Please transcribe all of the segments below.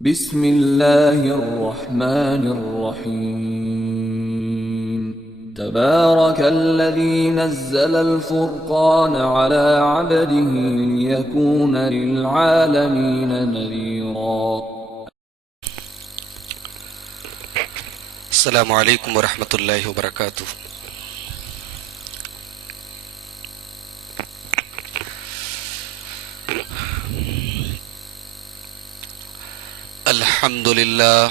بسم الله الرحمن الرحيم تبارك الذي نزل الفرقان على عبده ليكون للعالمين نذيرا. السلام علیکم ورحمۃ اللہ وبرکاتہ. الحمد للہ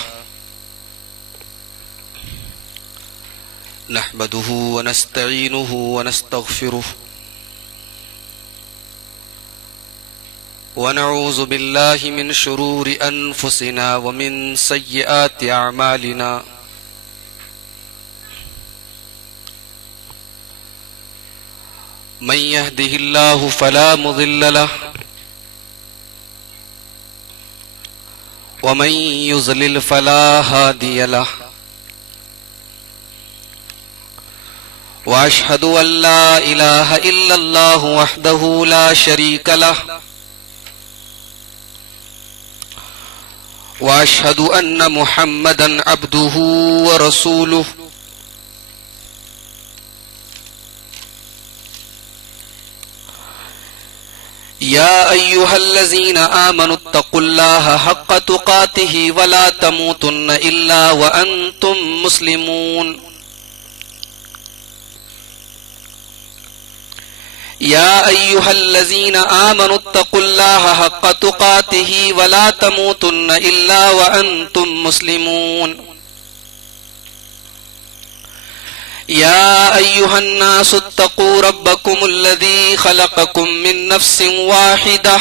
نحمده ونستعینه ونستغفره ونعوذ باللہ من شرور انفسنا ومن سیئات اعمالنا من يهده الله فلا مضل له ومن يضلل فلا هادي له واشهد ان لا اله الا الله وحده لا شريك له واشهد ان محمدا عبده ورسوله. يا أيها الذين آمنوا اتقوا الله حق تقاته ولا تموتن إلا وأنتم مسلمون. يا أيها الذين آمنوا اتقوا الله حق تقاته ولا تموتن إلا وأنتم مسلمون. يا أيها الناس اتقوا ربكم الذي خلقكم من نفس واحدة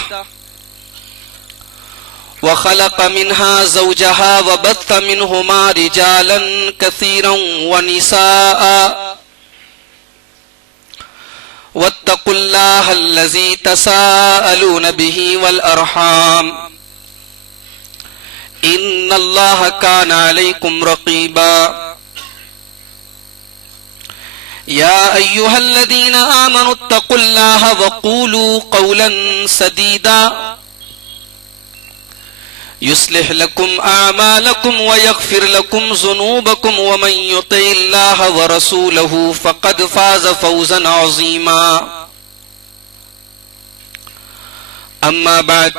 وخلق منها زوجها وبث منهما رجالا كثيرا ونساء واتقوا الله الذي تساءلون به والأرحام إن الله كان عليكم رقيبا. يا أيها الذين آمنوا اتقوا الله وقولوا قولا سديدا يصلح لكم أعمالكم ويغفر لكم ذنوبكم ومن يطع الله ورسوله فقد فاز فوزا عظيما. أما بعد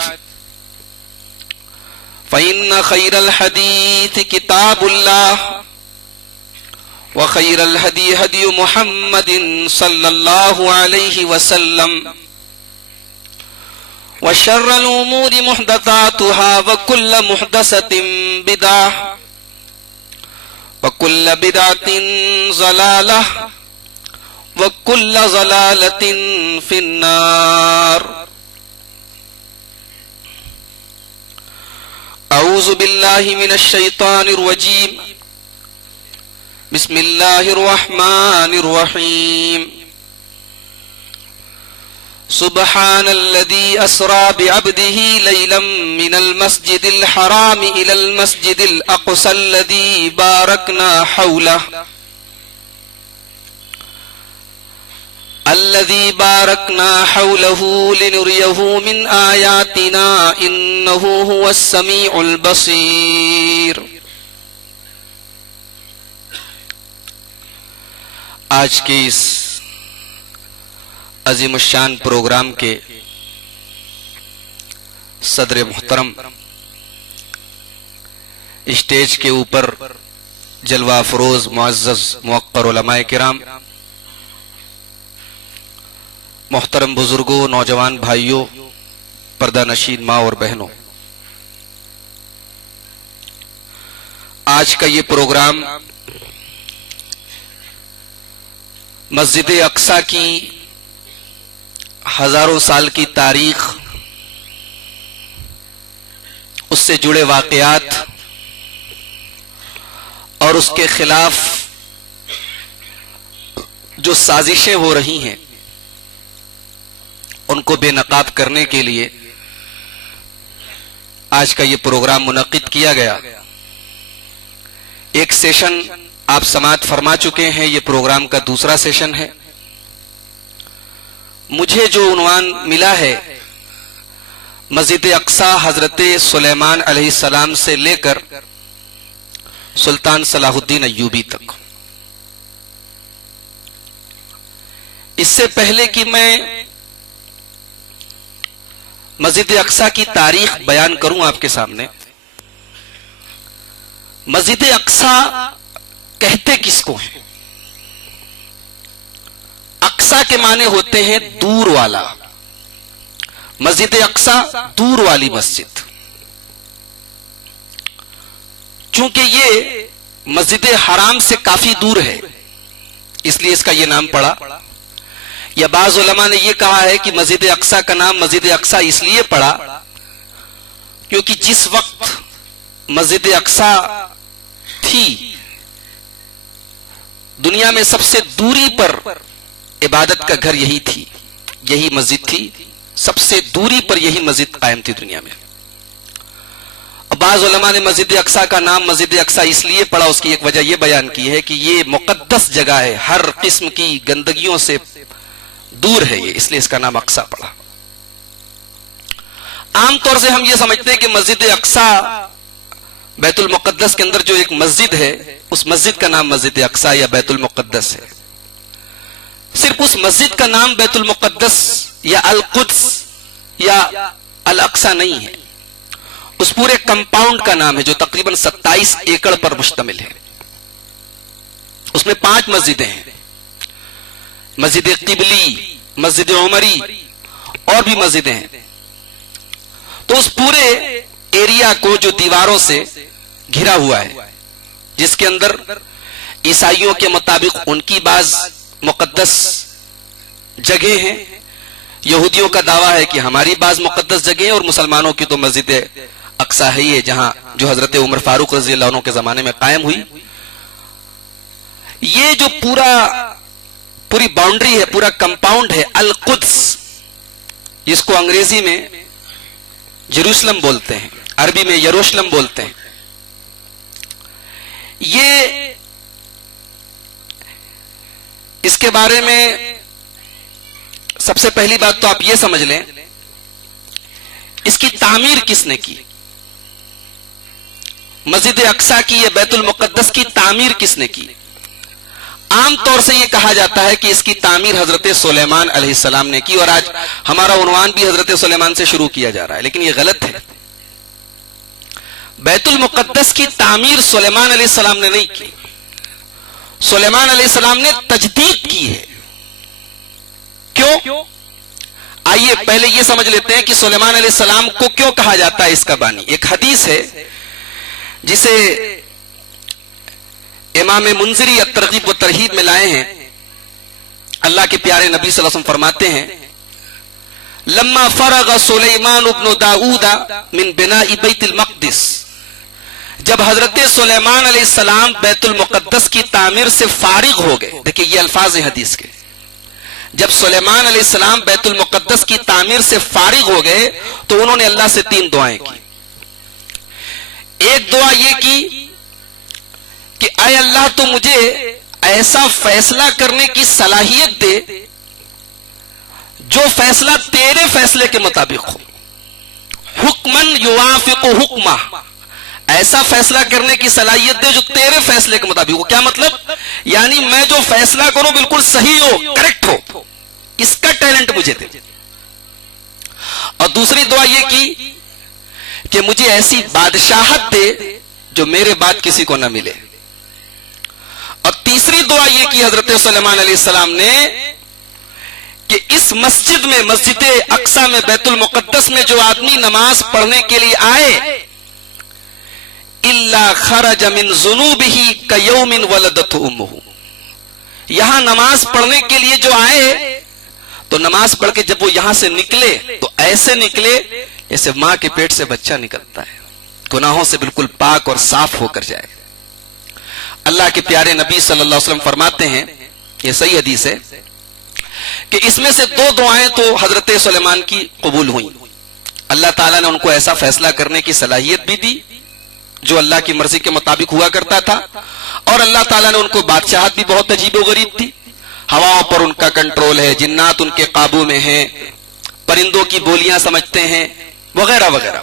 فإن خير الحديث كتاب الله وخير الهدي هدي محمد صلى الله عليه وسلم وشر الأمور محدثاتها وكل محدثة بدعة وكل بدعة ضلالة وكل ضلالة في النار. أعوذ بالله من الشيطان الرجيم. بسم الله الرحمن الرحيم. سبحان الذي أسرى بعبده ليلا من المسجد الحرام إلى المسجد الأقصى الذي باركنا حوله لنريه من آياتنا إنه هو السميع البصير. آج کے اس عظیم الشان پروگرام کے صدر محترم، اسٹیج کے اوپر جلوہ افروز معزز موقر علماء کرام، محترم بزرگوں، نوجوان بھائیوں، پردہ نشین ماں اور بہنوں، آج کا یہ پروگرام مسجد اقصیٰ کی ہزاروں سال کی تاریخ، اس سے جڑے واقعات اور اس کے خلاف جو سازشیں ہو رہی ہیں ان کو بے نقاب کرنے کے لیے آج کا یہ پروگرام منعقد کیا گیا. ایک سیشن آپ سماعت فرما چکے ہیں، یہ پروگرام کا دوسرا سیشن ہے. مجھے جو عنوان ملا ہے مسجد اقصی حضرت سلیمان علیہ السلام سے لے کر سلطان صلاح الدین ایوبی تک. اس سے پہلے کہ میں مسجد اقصی کی تاریخ بیان کروں آپ کے سامنے، مسجد اقصی کہتے کس کو ہیں؟ اقصی کے معنی ہوتے ہیں دور والا. مسجد اقصی دور والی مسجد. چونکہ یہ مسجد حرام سے کافی دور ہے اس لیے اس کا یہ نام پڑا. یا بعض علماء نے یہ کہا ہے کہ مسجد اقصی کا نام مسجد اقصی اس لیے پڑا کیونکہ جس وقت مسجد اقصی تھی دنیا میں سب سے دوری پر عبادت کا گھر یہی تھی، یہی مسجد تھی، سب سے دوری پر یہی مسجد قائم تھی دنیا میں. بعض علماء نے مسجد اقصی کا نام مسجد اقصی اس لیے پڑا، اس کی ایک وجہ یہ بیان کی ہے کہ یہ مقدس جگہ ہے، ہر قسم کی گندگیوں سے دور ہے یہ، اس لیے اس کا نام اقصی پڑا. عام طور سے ہم یہ سمجھتے ہیں کہ مسجد اقصی بیت المقدس کے اندر جو ایک مسجد ہے اس مسجد کا نام مسجد اقصی یا بیت المقدس ہے. صرف اس مسجد کا نام بیت المقدس یا القدس یا الاقصی نہیں ہے، اس پورے کمپاؤنڈ کا نام ہے جو تقریباً 27 ایکڑ پر مشتمل ہے. اس میں 5 مسجدیں ہیں، مسجد قبلی، مسجد عمری اور بھی مسجدیں ہیں. تو اس پورے ایریا کو جو دیواروں سے گھرا ہوا ہے، جس کے اندر عیسائیوں کے مطابق ان کی بعض مقدس جگہیں ہیں، یہودیوں کا دعویٰ ہے کہ ہماری بعض مقدس جگہیں، اور مسلمانوں کی تو مسجد اقصی ہی ہے جہاں جو حضرت عمر فاروق رضی اللہ عنہ کے زمانے میں قائم ہوئی. یہ جو پوری باؤنڈری ہے، پورا کمپاؤنڈ ہے القدس، جس کو انگریزی میں جیروسلم بولتے ہیں، عربی میں یروشلم بولتے ہیں. یہ اس کے بارے میں سب سے پہلی بات تو آپ یہ سمجھ لیں اس کی تعمیر کس نے کی. مسجد اقصی کی یا بیت المقدس کی تعمیر کس نے کی؟ عام طور سے یہ کہا جاتا ہے کہ اس کی تعمیر حضرت سلیمان علیہ السلام نے کی، اور آج ہمارا عنوان بھی حضرت سلیمان سے شروع کیا جا رہا ہے، لیکن یہ غلط ہے. بیت المقدس کی تعمیر سلیمان علیہ السلام نے نہیں کی، سلیمان علیہ السلام نے تجدید کی ہے. کیوں؟ آئیے پہلے یہ سمجھ لیتے ہیں کہ سلیمان علیہ السلام کو کیوں کہا جاتا ہے اس کا بانی. ایک حدیث ہے جسے امام منذری الترغیب و ترہیب میں لائے ہیں. اللہ کے پیارے نبی صلی اللہ علیہ وسلم فرماتے ہیں لما فرغ سلیمان ابن داؤد من بناء بیت المقدس، جب حضرت سلیمان علیہ السلام بیت المقدس کی تعمیر سے فارغ ہو گئے. دیکھیں یہ الفاظ ہیں حدیث کے، جب سلیمان علیہ السلام بیت المقدس کی تعمیر سے فارغ ہو گئے تو انہوں نے اللہ سے 3 دعائیں کی. ایک دعا یہ کی کہ اے اللہ تو مجھے ایسا فیصلہ کرنے کی صلاحیت دے جو فیصلہ تیرے فیصلے کے مطابق ہو. حکمن یوافق حکمہ، ایسا فیصلہ کرنے کی صلاحیت دے جو تیرے فیصلے کے مطابق ہو. کیا مطلب؟ یعنی میں جو فیصلہ کروں بالکل صحیح ہو، کریکٹ ہو، اس کا ٹیلنٹ مجھے دے. اور دوسری دعا یہ کی کہ مجھے ایسی بادشاہت دے جو میرے بعد کسی کو نہ ملے. اور تیسری دعا یہ کی حضرت سلیمان علیہ السلام نے کہ اس مسجد میں، مسجد اقصی میں، بیت المقدس میں جو آدمی نماز پڑھنے کے لیے آئے الا خرج من ذنوبہ کیوم ولدتہ امہ، یہاں نماز پڑھنے کے لیے جو آئے تو نماز پڑھ کے جب وہ یہاں سے نکلے تو ایسے نکلے جیسے ماں کے پیٹ سے بچہ نکلتا ہے، گناہوں سے بالکل پاک اور صاف ہو کر جائے. اللہ کے پیارے نبی صلی اللہ علیہ وسلم فرماتے ہیں، یہ صحیح حدیث ہے، کہ اس میں سے 2 دعائیں تو حضرت سلیمان کی قبول ہوئیں. اللہ تعالیٰ نے ان کو ایسا فیصلہ کرنے کی صلاحیت بھی دی جو اللہ کی مرضی کے مطابق ہوا کرتا تھا، اور اللہ تعالیٰ نے ان کو بادشاہت بھی بہت عجیب و غریب تھی. ہواؤں پر ان کا کنٹرول ہے، جنات ان کے قابو میں ہیں، پرندوں کی بولیاں سمجھتے ہیں، وغیرہ وغیرہ.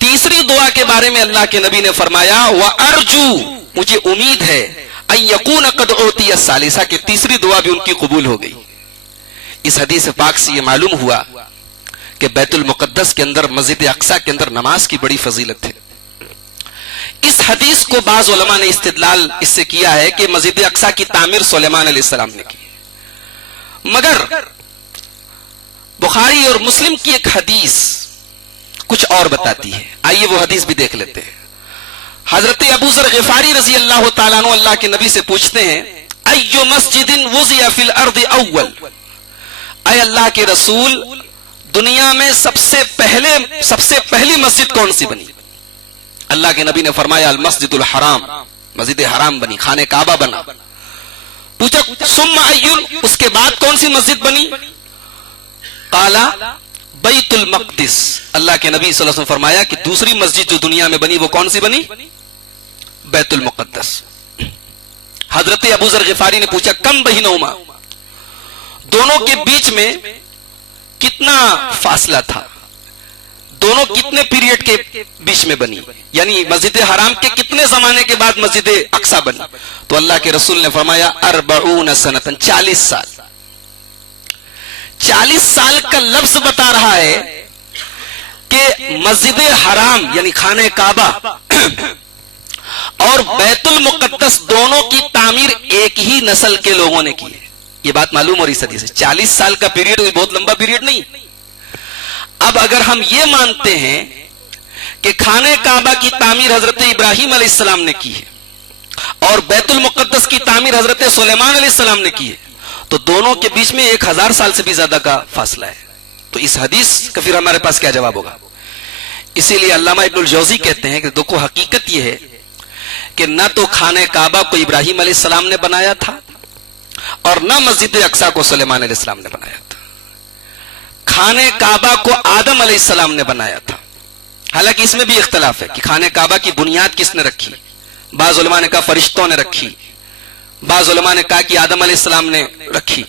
تیسری دعا کے بارے میں اللہ کے نبی نے فرمایا وَأَرْجُو، مجھے امید ہے أَن يَكُونَ قَدْ أُعْطِيَ الثَّالِثَةَ کہ تیسری دعا بھی ان کی قبول ہو گئی. اس حدیث پاک سے یہ معلوم ہوا کہ بیت المقدس کے اندر، مسجد اقصی کے اندر نماز کی بڑی فضیلت ہے. اس حدیث کو بعض علماء نے استدلال اس سے کیا ہے کہ مسجد اقصی کی تعمیر سلیمان علیہ السلام نے کی، مگر بخاری اور مسلم کی ایک حدیث کچھ اور بتاتی ہے. آئیے وہ حدیث بھی دیکھ لیتے ہیں. حضرت ابو ذر غفاری رضی اللہ تعالیٰ عنہ اللہ کے نبی سے پوچھتے ہیں ایو مسجد وضع فی الارض اول، اے اللہ کے رسول دنیا میں سب سے پہلی مسجد کون سی بنی؟ اللہ کے نبی نے فرمایا المسجد الحرام، مسجد حرام بنی، خانہ کعبہ بنا. پوچھا ثم ایل، اس کے بعد کون سی مسجد بنی؟ قالا بیت المقدس. اللہ کے نبی صلی اللہ علیہ وسلم فرمایا کہ دوسری مسجد جو دنیا میں بنی وہ کون سی بنی؟ بیت المقدس. حضرت ابو ذر غفاری نے پوچھا کم بینہما، دونوں کے بیچ میں کتنا فاصلہ تھا، دونوں کتنے پیریڈ کے بیچ میں بنی، یعنی مسجد حرام کے کتنے زمانے کے بعد مسجد اقصی بنی؟ تو اللہ کے رسول نے فرمایا 40 سنتن، 40 سال. 40 سال کا لفظ بتا رہا ہے کہ مسجد حرام یعنی خانہ کعبہ اور بیت المقدس دونوں کی تعمیر ایک ہی نسل کے لوگوں نے کی ہے. یہ بات معلوم ہو رہی صدی سے. 40 سال کا پیریڈ بہت لمبا پیریڈ نہیں. اب اگر ہم یہ مانتے ہیں کہ خانہ کعبہ کی تعمیر حضرت ابراہیم علیہ السلام نے کی ہے اور بیت المقدس کی تعمیر حضرت سلیمان علیہ السلام نے کی ہے, تو دونوں کے بیچ میں 1000 سال سے بھی زیادہ کا فاصلہ ہے. تو اس حدیث کا پھر ہمارے پاس کیا جواب ہوگا؟ اسی لیے علامہ ابن الجوزی کہتے ہیں کہ دیکھو حقیقت یہ ہے کہ نہ تو خانہ کعبہ کو ابراہیم علیہ السلام نے بنایا تھا اور نہ مسجد اقصی کو سلیمان علیہ السلام نے بنایا تھا. خانہ کعبہ کو آدم علیہ السلام نے بنایا تھا. حالانکہ اس میں بھی اختلاف ہے کہ خانہ کعبہ کی بنیاد کس نے رکھی. بعض علماء نے کہا فرشتوں نے رکھی, بعض علماء نے کہا کہ آدم علیہ السلام نے رکھی,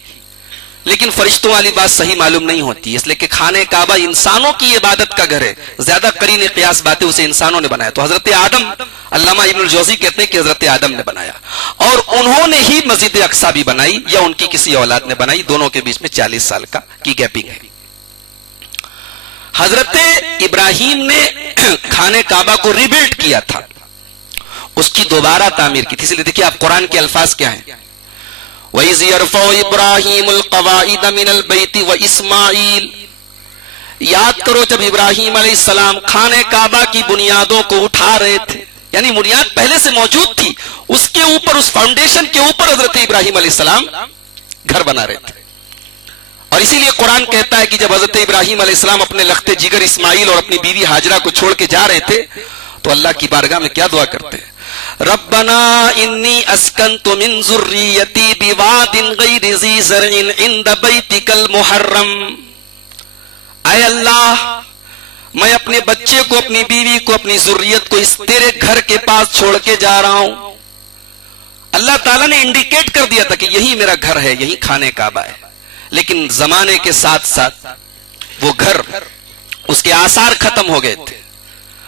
لیکن فرشتوں والی بات صحیح معلوم نہیں ہوتی, اس لیے کہ خانہ کعبہ انسانوں کی عبادت کا گھر ہے. زیادہ قرین قیاس باتیں اسے انسانوں نے بنایا. تو حضرت آدم, علامہ ابن الجوزی کہتے ہیں کہ حضرت آدم نے بنایا اور انہوں نے ہی مسجد اقصی بھی بنائی یا ان کی کسی اولاد نے بنائی. دونوں کے بیچ میں 40 سال کی گیپنگ ہے. حضرت ابراہیم نے خانہ کعبہ کو ریبلڈ کیا تھا, اس کی دوبارہ تعمیر کی تھی. اس لیے دیکھیے آپ قرآن کے الفاظ کیا ہیں, وَإِذْ يَرْفَعُ إِبْرَاهِيمُ الْقَوَاعِدَ مِنَ الْبَيْتِ وَإِسْمَاعِيلُ. یاد کرو جب ابراہیم علیہ السلام خانہ کعبہ کی بنیادوں کو اٹھا رہے تھے, یعنی بنیاد پہلے سے موجود تھی, اس کے اوپر, اس فاؤنڈیشن کے اوپر حضرت ابراہیم علیہ السلام گھر بنا رہے تھے. اور اسی لیے قرآن کہتا ہے کہ جب حضرت ابراہیم علیہ السلام اپنے لخت جگر اسماعیل اور اپنی بیوی ہاجرہ کو چھوڑ کے جا رہے تھے تو اللہ کی بارگاہ میں کیا دعا کرتے ہیں, ربنا انی اسکنت من ذریتی بواد غیر ذی زرع عند بیتک المحرم. اے اللہ, میں اپنے بچے کو, اپنی بیوی کو, اپنی ذریت کو اس تیرے گھر کے پاس چھوڑ کے جا رہا ہوں. اللہ تعالیٰ نے انڈیکیٹ کر دیا تھا کہ یہی میرا گھر ہے, یہی خانہ کعبہ ہے, لیکن زمانے کے ساتھ ساتھ وہ گھر, اس کے آثار ختم ہو گئے تھے.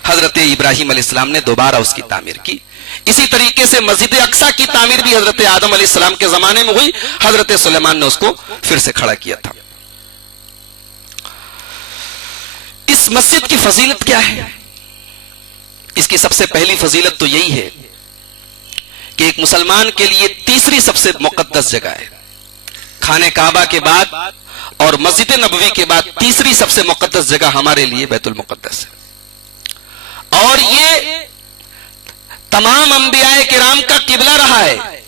حضرت ابراہیم علیہ السلام نے دوبارہ اس کی تعمیر کی. اسی طریقے سے مسجد اقصی کی تعمیر بھی حضرت آدم علیہ السلام کے زمانے میں ہوئی, حضرت سلیمان نے اس کو پھر سے کھڑا کیا تھا. اس مسجد کی فضیلت کیا ہے؟ اس کی سب سے پہلی فضیلت تو یہی ہے کہ ایک مسلمان کے لیے تیسری سب سے مقدس جگہ ہے. خانہ کعبہ کے بعد اور مسجد نبوی کے بعد تیسری سب سے مقدس جگہ ہمارے لیے بیت المقدس ہے. اور یہ تمام انبیاء کرام کا قبلہ رہا ہے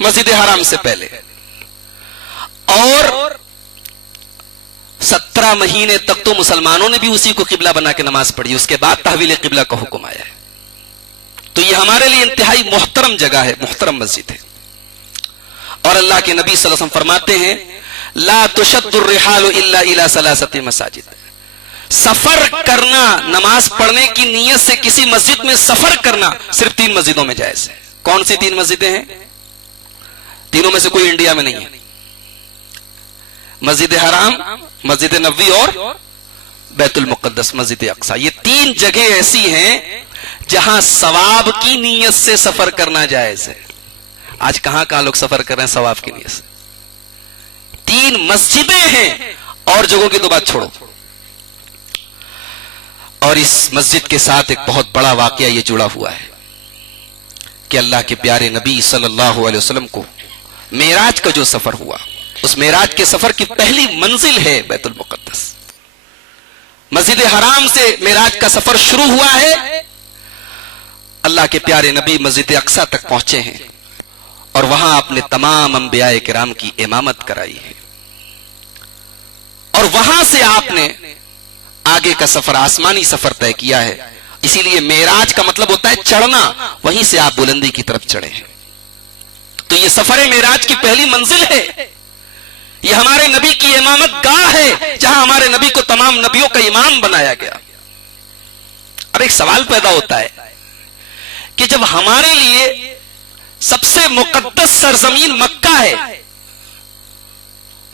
مسجد حرام سے پہلے, اور 17 مہینے تک تو مسلمانوں نے بھی اسی کو قبلہ بنا کے نماز پڑھی. اس کے بعد تحویل قبلہ کا حکم آیا ہے. تو یہ ہمارے لیے انتہائی محترم جگہ ہے, محترم مسجد ہے. اور اللہ کے نبی صلی اللہ علیہ وسلم فرماتے ہیں لا تشد الرحال الا الى 3 مساجد. سفر کرنا, نماز پڑھنے کی نیت سے کسی مسجد میں سفر کرنا صرف 3 مسجدوں میں جائز ہے. کون سی 3 مسجدیں ہیں؟ تینوں میں سے کوئی انڈیا میں نہیں ہے. مسجد حرام, مسجد نبوی اور بیت المقدس، مسجد اقصی. یہ تین جگہ ایسی ہیں جہاں ثواب کی نیت سے سفر کرنا جائز ہے. آج کہاں کہاں لوگ سفر کر رہے ہیں ثواب کی نیت سے. تین مسجدیں ہیں، اور جگہوں کی تو بات چھوڑو. اور اس مسجد کے ساتھ ایک بہت بڑا واقعہ یہ جڑا ہوا ہے کہ اللہ کے پیارے نبی صلی اللہ علیہ وسلم کو معراج کا جو سفر ہوا، اس معراج کے سفر کی پہلی منزل ہے بیت المقدس. مسجد حرام سے معراج کا سفر شروع ہوا ہے. اللہ کے پیارے نبی مسجد اقصی تک پہنچے ہیں اور وہاں اپنے تمام انبیاء کرام کی امامت کرائی ہے. اور وہاں سے آپ نے آگے کا سفر، آسمانی سفر طے کیا ہے. اسی لیے معراج کا مطلب ہوتا ہے چڑھنا، وہیں سے آپ بلندی کی طرف چڑھے ہیں. تو یہ سفر معراج کی پہلی منزل ہے. یہ ہمارے نبی کی امامت گاہ ہے جہاں ہمارے نبی کو تمام نبیوں کا امام بنایا گیا. اب ایک سوال پیدا ہوتا ہے کہ جب ہمارے لیے سب سے مقدس سرزمین مکہ ہے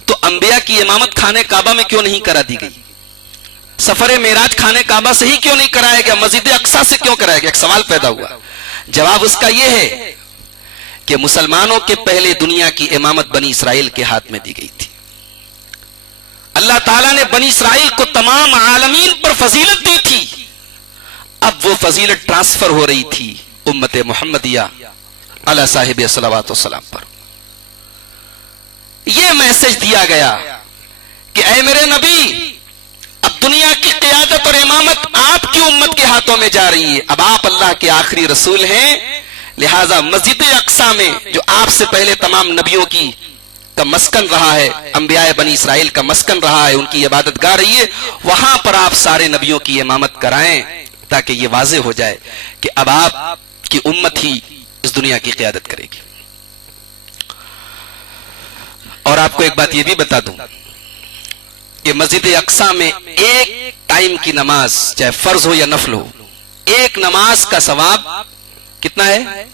تو انبیاء کی امامت خانے کعبہ میں کیوں نہیں کرا دی گئی؟ سفر معراج خانے کعبہ سے ہی کیوں نہیں کرایا گیا؟ مسجد اقصی سے کیوں کرایا گیا؟ ایک سوال پیدا ہوا. جواب اس کا یہ ہے کہ مسلمانوں کے پہلے دنیا کی امامت بنی اسرائیل کے ہاتھ میں دی گئی تھی. اللہ تعالیٰ نے بنی اسرائیل کو تمام عالمین پر فضیلت دی تھی. اب وہ فضیلت ٹرانسفر ہو رہی تھی امت محمدیہ علی صاحب صلوات والسلام پر. یہ میسج دیا گیا کہ اے میرے نبی، اب دنیا کی قیادت اور امامت آپ کی امت کے ہاتھوں میں جا رہی ہے. اب آپ اللہ کے آخری رسول ہیں، لہذا مسجد اقصی میں جو آپ سے پہلے تمام نبیوں کی کا مسکن رہا ہے، انبیاء بنی اسرائیل کا مسکن رہا ہے، ان کی عبادت گاہ رہی ہے، وہاں پر آپ سارے نبیوں کی امامت کرائیں تاکہ یہ واضح ہو جائے کہ اب آپ کی امت ہی اس دنیا کی قیادت کرے گی. اور آپ کو ایک بات یہ بھی بتا دوں کہ مسجد اقصی میں ایک ٹائم کی نماز، چاہے فرض ہو یا نفل ہو، ایک نماز کا ثواب کتنا ہے؟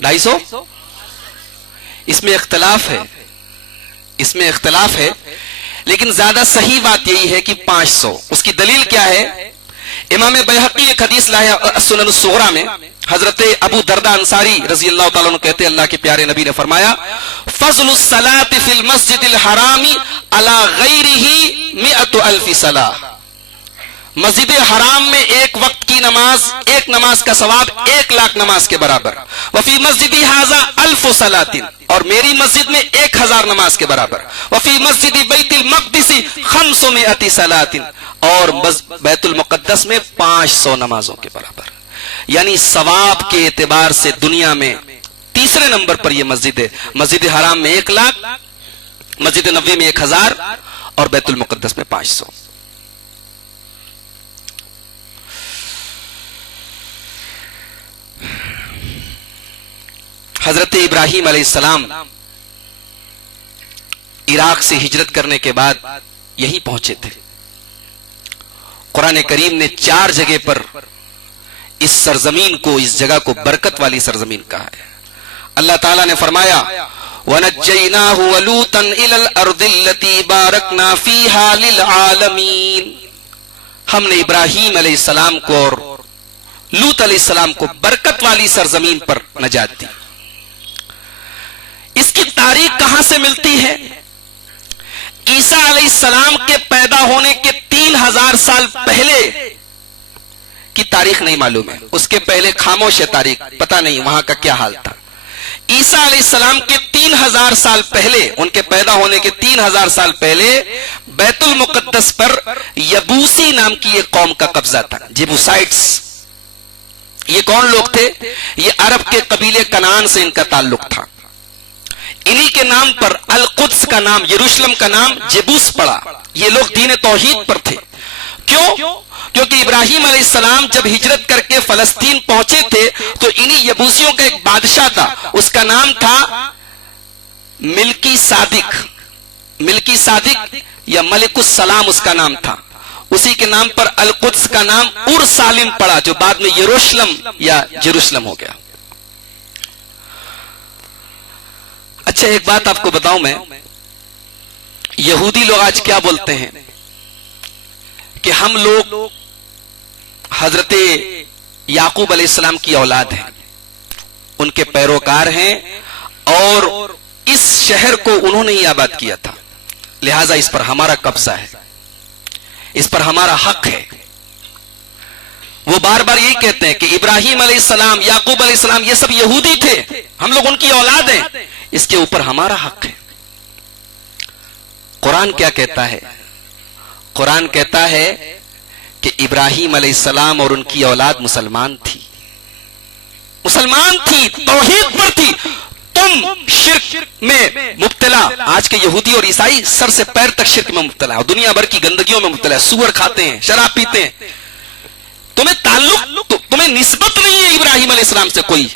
250. اس میں اختلاف ہے، اس میں اختلاف ہے، لیکن زیادہ صحیح بات یہی ہے کہ 500. اس کی دلیل کیا ہے؟ امام بیہقی ایک حدیث لایا السنن الصغریٰ میں، حضرت ابو درداء انصاری رضی اللہ تعالیٰ عنہ کہتے ہیں اللہ کے پیارے نبی نے فرمایا فضل الصلاة فی المسجد الحرام علی غیرہ 100,000 صلاۃ. مسجد حرام میں ایک وقت کی نماز، ایک نماز کا ثواب 1,00,000 نماز کے برابر. وفی مسجد ھذا 1000 صلاۃ، اور میری مسجد میں 1000 نماز کے برابر. وفی مسجد بیت المقدس 500 صلاۃ، اور بیت المقدس میں 500 نمازوں کے برابر. یعنی ثواب کے اعتبار سے دنیا میں تیسرے نمبر پر یہ مسجد ہے. مسجد حرام میں 1,00,000، مسجد نبوی میں 1000، اور بیت المقدس میں 500. حضرت ابراہیم علیہ السلام عراق سے ہجرت کرنے کے بعد یہیں پہنچے تھے. قرآن کریم نے 4 جگہ پر اس سرزمین کو، اس جگہ کو برکت والی سرزمین کہا ہے. اللہ تعالیٰ نے فرمایا وَنَجَّيْنَاهُ وَلُوطًا إِلَى الْأَرْضِ الَّتِي بَارَكْنَا فِيهَا لِلْعَالَمِينَ. ہم نے ابراہیم علیہ السلام کو اور لوط علیہ السلام کو برکت والی سرزمین پر نجات دی. اس کی تاریخ کہاں سے ملتی ہے؟ عیسیٰ علیہ السلام کے پیدا ہونے کے 3000 سال پہلے کی تاریخ نہیں معلوم ہے. اس کے پہلے خاموش ہے تاریخ، پتہ نہیں وہاں کا کیا حال تھا. عیسیٰ علیہ السلام کے 3000 سال پہلے، ان کے پیدا ہونے کے 3000 سال پہلے بیت المقدس پر یبوسی نام کی ایک قوم کا قبضہ تھا، جیبوسائٹس. یہ کون لوگ تھے؟ یہ عرب کے قبیلے کنعان سے ان کا تعلق تھا. انہی کے نام پر القدس کا نام، یروشلم کا نام جیبوس پڑا. یہ لوگ دین توحید پر تھے. کیوں؟ کیونکہ ابراہیم علیہ السلام جب ہجرت کر کے فلسطین پہنچے تھے تو انہی یبوسیوں کا ایک بادشاہ تھا، اس کا نام تھا ملکی صادق. ملکی صادق یا ملک السلام اس کا نام تھا. اسی کے نام پر القدس کا نام اورسالم پڑا، جو بعد میں یروشلم یا جیروشلم ہو گیا. اچھا ایک بات آپ کو بتاؤں میں، یہودی لوگ آج کیا بولتے ہیں کہ ہم لوگ حضرت یعقوب علیہ السلام کی اولاد ہیں، ان کے پیروکار ہیں، اور اس شہر کو انہوں نے ہی آباد کیا تھا، لہذا اس پر ہمارا قبضہ ہے، اس پر ہمارا حق ہے۔ وہ بار بار یہی کہتے ہیں کہ ابراہیم علیہ السلام، یعقوب علیہ السلام یہ سب یہودی تھے، ہم لوگ ان کی اولاد ہیں، اس کے اوپر ہمارا حق ہے۔ قرآن کیا کہتا ہے؟ قرآن کہتا ہے کہ ابراہیم علیہ السلام اور ان کی اولاد مسلمان تھی، مسلمان تھی، توحید پر تھی۔ تم شرک میں مبتلا، آج کے یہودی اور عیسائی سر سے پیر تک شرک میں مبتلا ہے اور دنیا بھر کی گندگیوں میں مبتلا ہے، سور کھاتے ہیں، شراب پیتے ہیں۔ تمہیں تعلق، تمہیں نسبت نہیں ہے ابراہیم علیہ السلام سے کوئی،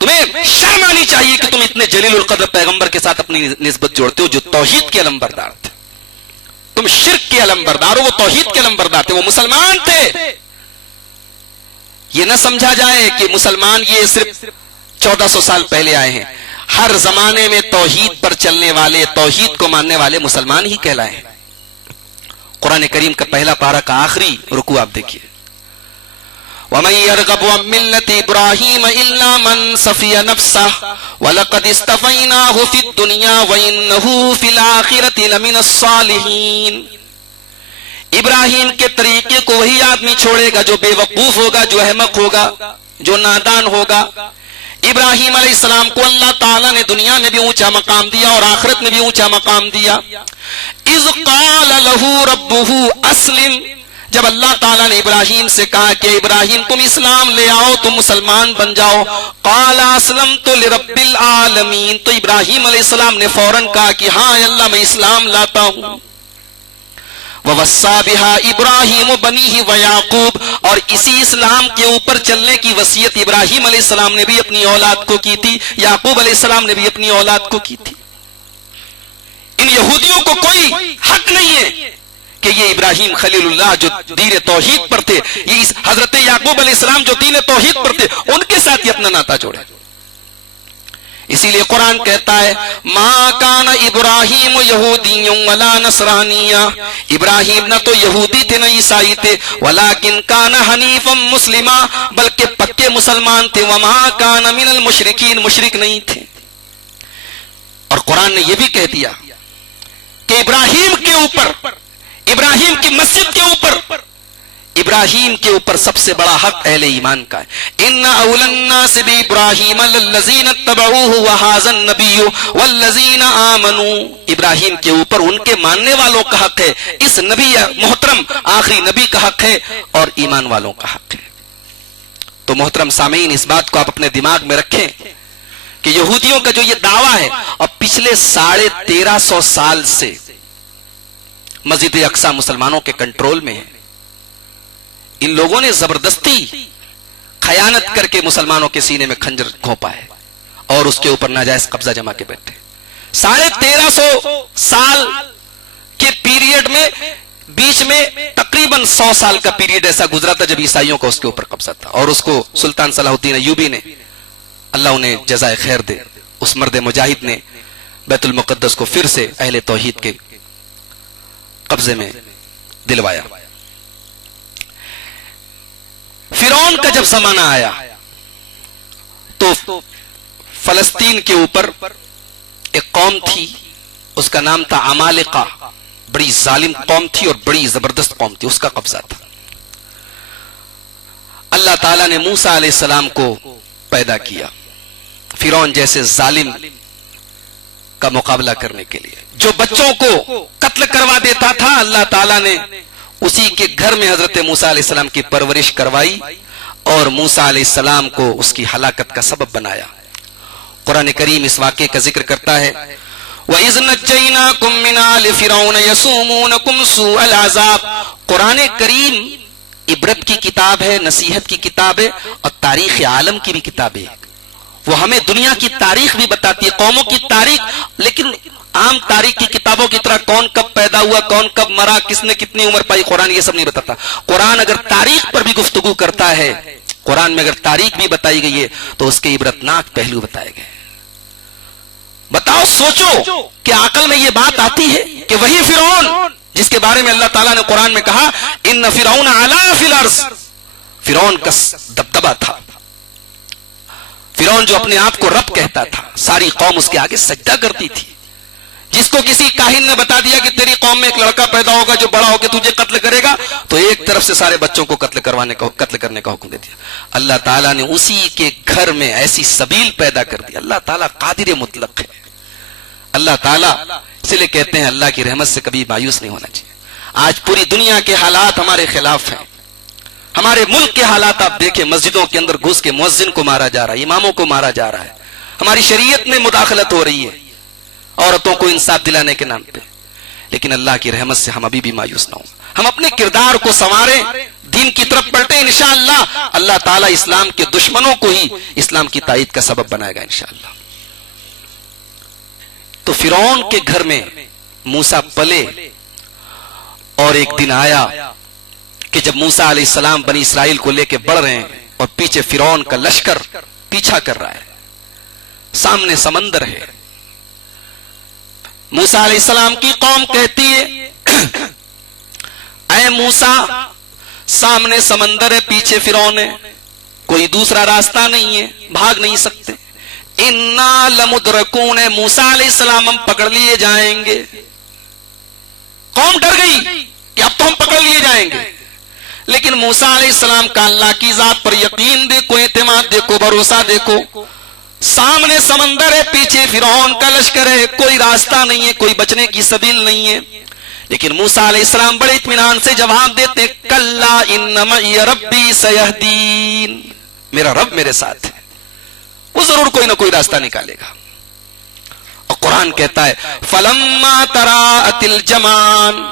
تمہیں شرم آنی چاہیے کہ تم اتنے جلیل القدر پیغمبر کے ساتھ اپنی نسبت جوڑتے ہو جو توحید کے علمبردار تھے۔ تم شرک کے علمبردار ہو، وہ توحید کے علمبردار تھے، وہ مسلمان تھے۔ یہ نہ سمجھا جائے کہ مسلمان یہ صرف 1400 سال پہلے آئے ہیں، ہر زمانے میں توحید پر چلنے والے، توحید کو ماننے والے مسلمان ہی کہلائے ہیں۔ قرآن کریم کا پہلا پارہ کا آخری رکوع آپ دیکھیے، وَمَن يَرْغَبُ عَن مِّلَّةِ إِبْرَاهِيمَ إِلَّا مَن صَفِيَ نَفْسَهُ وَلَقَدِ اسْتَفَيْنَاهُ فِي الدُّنْيَا وَإِنَّهُ فِي الْآخِرَةِ لَمِنَ الصَّالِحِينَ۔ ابراہیم کے طریقے کو وہی آدمی چھوڑے گا جو بے وقوف ہوگا، جو احمق ہوگا، جو نادان ہوگا۔ ابراہیم علیہ السلام کو اللہ تعالیٰ نے دنیا میں بھی اونچا مقام دیا اور آخرت میں بھی اونچا مقام دیا۔ اذ قال له ربه اسلم، جب اللہ تعالیٰ نے ابراہیم سے کہا کہ ابراہیم تم اسلام لے آؤ، تم مسلمان بن جاؤ، قال اسلمت لرب العالمین، تو ابراہیم علیہ السلام نے فوراً کہا کہ ہاں اللہ میں اسلام لاتا ہوں۔ وَوَصَّى بِهَا إِبْرَاهِيمُ بَنِيهِ وَيَعْقُوبُ، اور اسی اسلام کے اوپر چلنے کی وصیت ابراہیم علیہ السلام نے بھی اپنی اولاد کو کی تھی، یعقوب علیہ السلام نے بھی اپنی اولاد کو کی تھی۔ ان یہودیوں کو کوئی حق نہیں ہے کہ یہ ابراہیم خلیل اللہ جو دین توحید پر تھے، یہ حضرت یعقوب علیہ السلام جو دین توحید پر تھے، ان کے ساتھ یہ اپنا ناتا جوڑے۔ اسی لیے قرآن کہتا ہے ما کان ابراہیم یہودی ولا نصرانیہ، ابراہیم نہ تو یہودی تھے نہ عیسائی تھے، ولیکن کان حنیفا مسلما، بلکہ پکے مسلمان تھے، وما کان من المشرکین، مشرک نہیں تھے۔ اور قرآن نے یہ بھی کہہ دیا کہ ابراہیم کے اوپر، ابراہیم کی مسجد کے اوپر، ابراہیم کے اوپر سب سے بڑا حق اہل ایمان کا ہے۔ ان اول الناس بابراہیم للذین اتبعوہ وہذا النبی والذین آمنوا، ابراہیم کے اوپر ان کے ماننے والوں کا حق ہے، اس نبی محترم آخری نبی کا حق ہے، اور ایمان والوں کا حق ہے۔ تو محترم سامعین، اس بات کو آپ اپنے دماغ میں رکھیں کہ یہودیوں کا جو یہ دعویٰ ہے، اور پچھلے 1350 سال سے مسجد اقصی مسلمانوں کے کنٹرول میں ہے، ان لوگوں نے زبردستی خیانت کر کے مسلمانوں کے سینے میں خنجر گھونپا ہے اور اس کے اوپر ناجائز قبضہ جما کے بیٹھے۔ 1350 سال کے پیریڈ میں بیچ میں تقریباً 100 سال کا پیریڈ ایسا گزرا تھا جب عیسائیوں کا اس کے اوپر قبضہ تھا، اور اس کو سلطان صلاح الدین ایوبی نے، اللہ انہیں جزائے خیر دے، اس مرد مجاہد نے بیت المقدس کو پھر سے اہل توحید کے قبضے میں دلوایا۔ فرعون کا جب زمانہ آیا تو فلسطین کے اوپر ایک قوم تھی، اس کا نام تھا عمالقہ، بڑی ظالم قوم تھی اور بڑی زبردست قوم تھی، اس کا قبضہ تھا۔ اللہ تعالیٰ نے موسیٰ علیہ السلام کو پیدا کیا فرعون جیسے ظالم کا مقابلہ کرنے کے لیے، جو بچوں کو قتل کروا دیتا تھا، اللہ تعالیٰ نے اسی کے گھر میں حضرت موسیٰ علیہ السلام کی پرورش کروائی اور موسیٰ علیہ السلام کو اس کی ہلاکت کا سبب بنایا۔ قرآن کریم اس واقعے کا ذکر کرتا ہے وَإِذْ نَجَّيْنَاكُمْ مِنْ آلِ فِرْعَوْنَ يَسُومُونَكُمْ سُوءَ الْعَذَابِ، قرآن کریم عبرت کی کتاب ہے، نصیحت کی کتاب ہے، اور تاریخ عالم کی بھی کتاب ہے۔ وہ ہمیں دنیا کی تاریخ بھی بتاتی ہے، قوموں کی تاریخ، لیکن عام تاریخ کی کتابوں کی طرح کون کب پیدا ہوا، کون کب مرا، کس نے کتنی عمر پائی، قرآن یہ سب نہیں بتاتا۔ قرآن اگر تاریخ پر بھی گفتگو کرتا ہے، قرآن میں اگر تاریخ بھی بتائی گئی ہے تو اس کے عبرتناک پہلو بتائے گئے۔ بتاؤ سوچو کہ عقل میں یہ بات آتی ہے کہ وہی فرعون جس کے بارے میں اللہ تعالیٰ نے قرآن میں کہا ان فرعون علا فی الارض، فرعون کا دبدبہ تھا، فرعون جو اپنے آپ کو رب کہتا تھا، ساری قوم اس کے آگے سجدہ کرتی تھی. جس کو کسی کاہن نے بتا دیا کہ تیری قوم میں ایک لڑکا پیدا ہوگا جو بڑا ہو کے تجھے قتل کرے گا، تو ایک طرف سے سارے بچوں کو قتل کرنے کا حکم دے دیا. اللہ تعالیٰ نے اسی کے گھر میں ایسی سبیل پیدا کر دی. اللہ تعالیٰ قادر مطلق ہے. اللہ تعالیٰ اس لیے کہتے ہیں اللہ کی رحمت سے کبھی مایوس نہیں ہونا چاہیے. آج پوری دنیا کے حالات ہمارے خلاف ہیں. ہمارے ملک کے حالات آپ دیکھیں، مسجدوں کے اندر گھس کے مؤذن کو مارا جا رہا ہے، اماموں کو مارا جا رہا ہے، ہماری شریعت میں مداخلت ہو رہی ہے عورتوں کو انصاف دلانے کے نام پہ. لیکن اللہ کی رحمت سے ہم ابھی بھی مایوس نہ ہوں. ہم اپنے کردار کو سنواریں، دین کی طرف پلٹیں، انشاءاللہ اللہ تعالیٰ اسلام کے دشمنوں کو ہی اسلام کی تائید کا سبب بنائے گا انشاءاللہ. تو فرعون کے گھر میں موسیٰ پلے، اور ایک دن آیا کہ جب موسیٰ علیہ السلام بنی اسرائیل کو لے کے بڑھ رہے ہیں اور پیچھے فرعون کا لشکر پیچھا کر رہا ہے، سامنے سمندر ہے. موسیٰ علیہ السلام کی قوم کہتی ہے اے موسیٰ سامنے سمندر ہے، پیچھے فرعون ہے، کوئی دوسرا راستہ نہیں ہے، بھاگ نہیں سکتے. انا لمدرکون، موسیٰ علیہ السلام ہم پکڑ لیے جائیں گے. قوم ڈر گئی کہ اب تو ہم پکڑ لیے جائیں گے. لیکن موسیٰ علیہ السلام کا اللہ کی ذات پر یقین دیکھو، اعتماد دیکھو، بھروسہ دیکھو. سامنے سمندر ہے، پیچھے فرعون کا لشکر ہے، کوئی راستہ نہیں ہے، کوئی بچنے کی سبیل نہیں ہے. لیکن موسیٰ علیہ السلام بڑے اطمینان سے جواب دیتے کلا ان معی ربی سیہدین، میرا رب میرے ساتھ ہے، وہ ضرور کوئی نہ کوئی راستہ نکالے گا. اور قرآن کہتا ہے فلما تراءت الجمعان،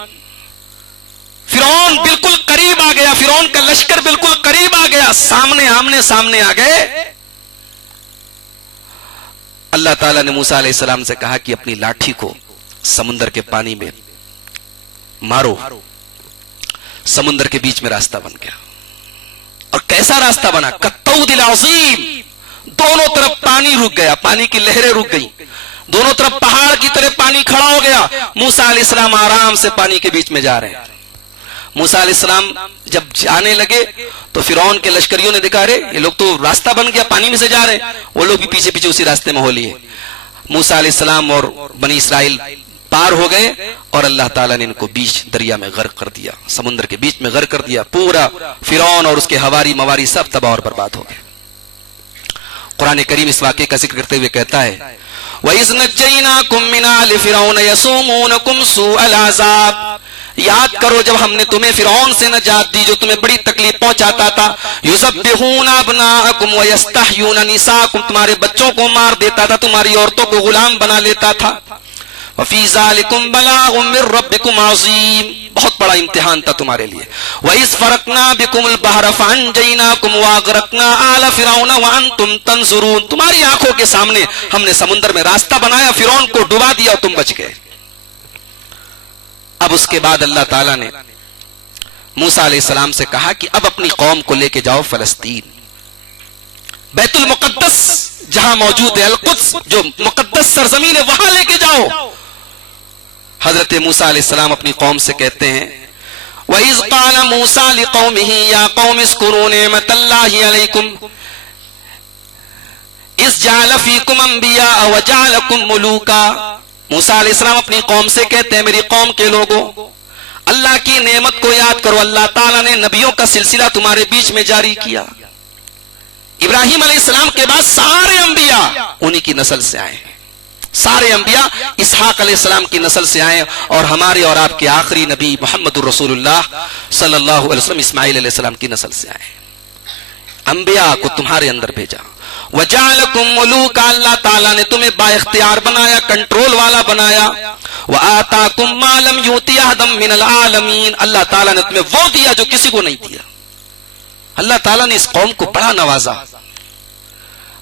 فرعون بالکل قریب آ گیا، فرعون کا لشکر بالکل قریب آ گیا، سامنے آمنے سامنے آ گئے. اللہ تعالیٰ نے موسیٰ علیہ السلام سے کہا کہ اپنی لاٹھی کو سمندر کے پانی میں مارو. سمندر کے بیچ میں راستہ بن گیا. اور کیسا راستہ بنا؟ کالطود العظیم، دونوں طرف پانی رک گیا، پانی کی لہریں رک گئی، دونوں طرف پہاڑ کی طرح پانی کھڑا ہو گیا. موسیٰ علیہ السلام آرام سے پانی کے بیچ میں جا رہے ہیں. موسیٰ علیہ السلام جب جانے لگے تو فرعون کے لشکریوں نے دیکھا رے یہ لوگ تو راستہ بن گیا، پانی میں سے جا رہے ہیں. وہ لوگ بھی پیچھے پیچھے اسی راستے میں ہو لیے. موسیٰ علیہ السلام اور بنی اسرائیل پار ہو گئے اور اللہ تعالیٰ نے ان کو بیچ دریا میں غرق کر دیا، سمندر کے بیچ میں غرق کر دیا. پورا فرعون اور اس کے ہواری مواری سب تباہ اور برباد ہو گئے. قرآن کریم اس واقعے کا ذکر کرتے ہوئے کہتا ہے وَإِذْ نَجَّيْنَاكُمْ مِنْ آلِ فِرْعَوْنَ يَسُومُونَكُمْ سُوءَ الْعَذَابِ، یاد کرو جب ہم نے تمہیں فرعون سے نجات دی جو تمہیں بڑی تکلیف پہنچاتا تھا. یذبحون ابناءکم ویستحیون نساءکم، تمہارے بچوں کو مار دیتا تھا، تمہاری عورتوں کو غلام بنا لیتا تھا. وفی ذالکم بلاغ من ربکم عظیم، بہت بڑا امتحان تھا تمہارے لیے. وَإِذْ فَرَقْنَا بِكُمُ الْبَحْرَ فَأَنْجَيْنَاكُمْ وَأَغْرَقْنَا آلَ فِرْعَوْنَ وَأَنْتُمْ تَنْظُرُونَ، تمہاری آنکھوں کے سامنے ہم نے سمندر میں راستہ بنایا، فرعون کو ڈبا دیا اور تم بچ گئے. اب اس کے بعد اللہ تعالیٰ نے موسیٰ علیہ السلام سے کہا کہ اب اپنی قوم کو لے کے جاؤ فلسطین، بیت المقدس جہاں موجود ہے، القدس جو مقدس سرزمین ہے، وہاں لے کے جاؤ. حضرت موسیٰ علیہ السلام اپنی قوم سے کہتے ہیں وَإِذْ قَالَ مُوسَىٰ لِقَوْمِهِ يَا قَوْمِ اذْكُرُوا نِعْمَةَ اللَّهِ عَلَيْكُمْ إِذْ جَعَلَ فِيكُمْ أَنْبِيَاءَ وَجَعَلَكُمْ مُلُوكًا. موسیٰ علیہ السلام اپنی قوم سے کہتے ہیں میری قوم کے لوگوں، اللہ کی نعمت کو یاد کرو، اللہ تعالیٰ نے نبیوں کا سلسلہ تمہارے بیچ میں جاری کیا. ابراہیم علیہ السلام کے بعد سارے انبیاء انہی کی نسل سے آئے ہیں، سارے انبیاء اسحاق علیہ السلام کی نسل سے آئے، اور ہمارے اور آپ کے آخری نبی محمد الرسول اللہ صلی اللہ علیہ وسلم اسماعیل علیہ السلام کی نسل سے آئے. انبیاء کو تمہارے اندر بھیجا. وَجَعَلَكُمْ مُلُوكًا، اللہ تعالیٰ نے تمہیں با اختیار بنایا، کنٹرول والا بنایا. وَآتَاكُمْ مَا لَمْ يُؤْتِ أَحَدًا مِّنَ الْعَالَمِينَ، اللہ تعالیٰ نے تمہیں وہ دیا جو کسی کو نہیں دیا. اللہ تعالیٰ نے اس قوم کو بڑا نوازا،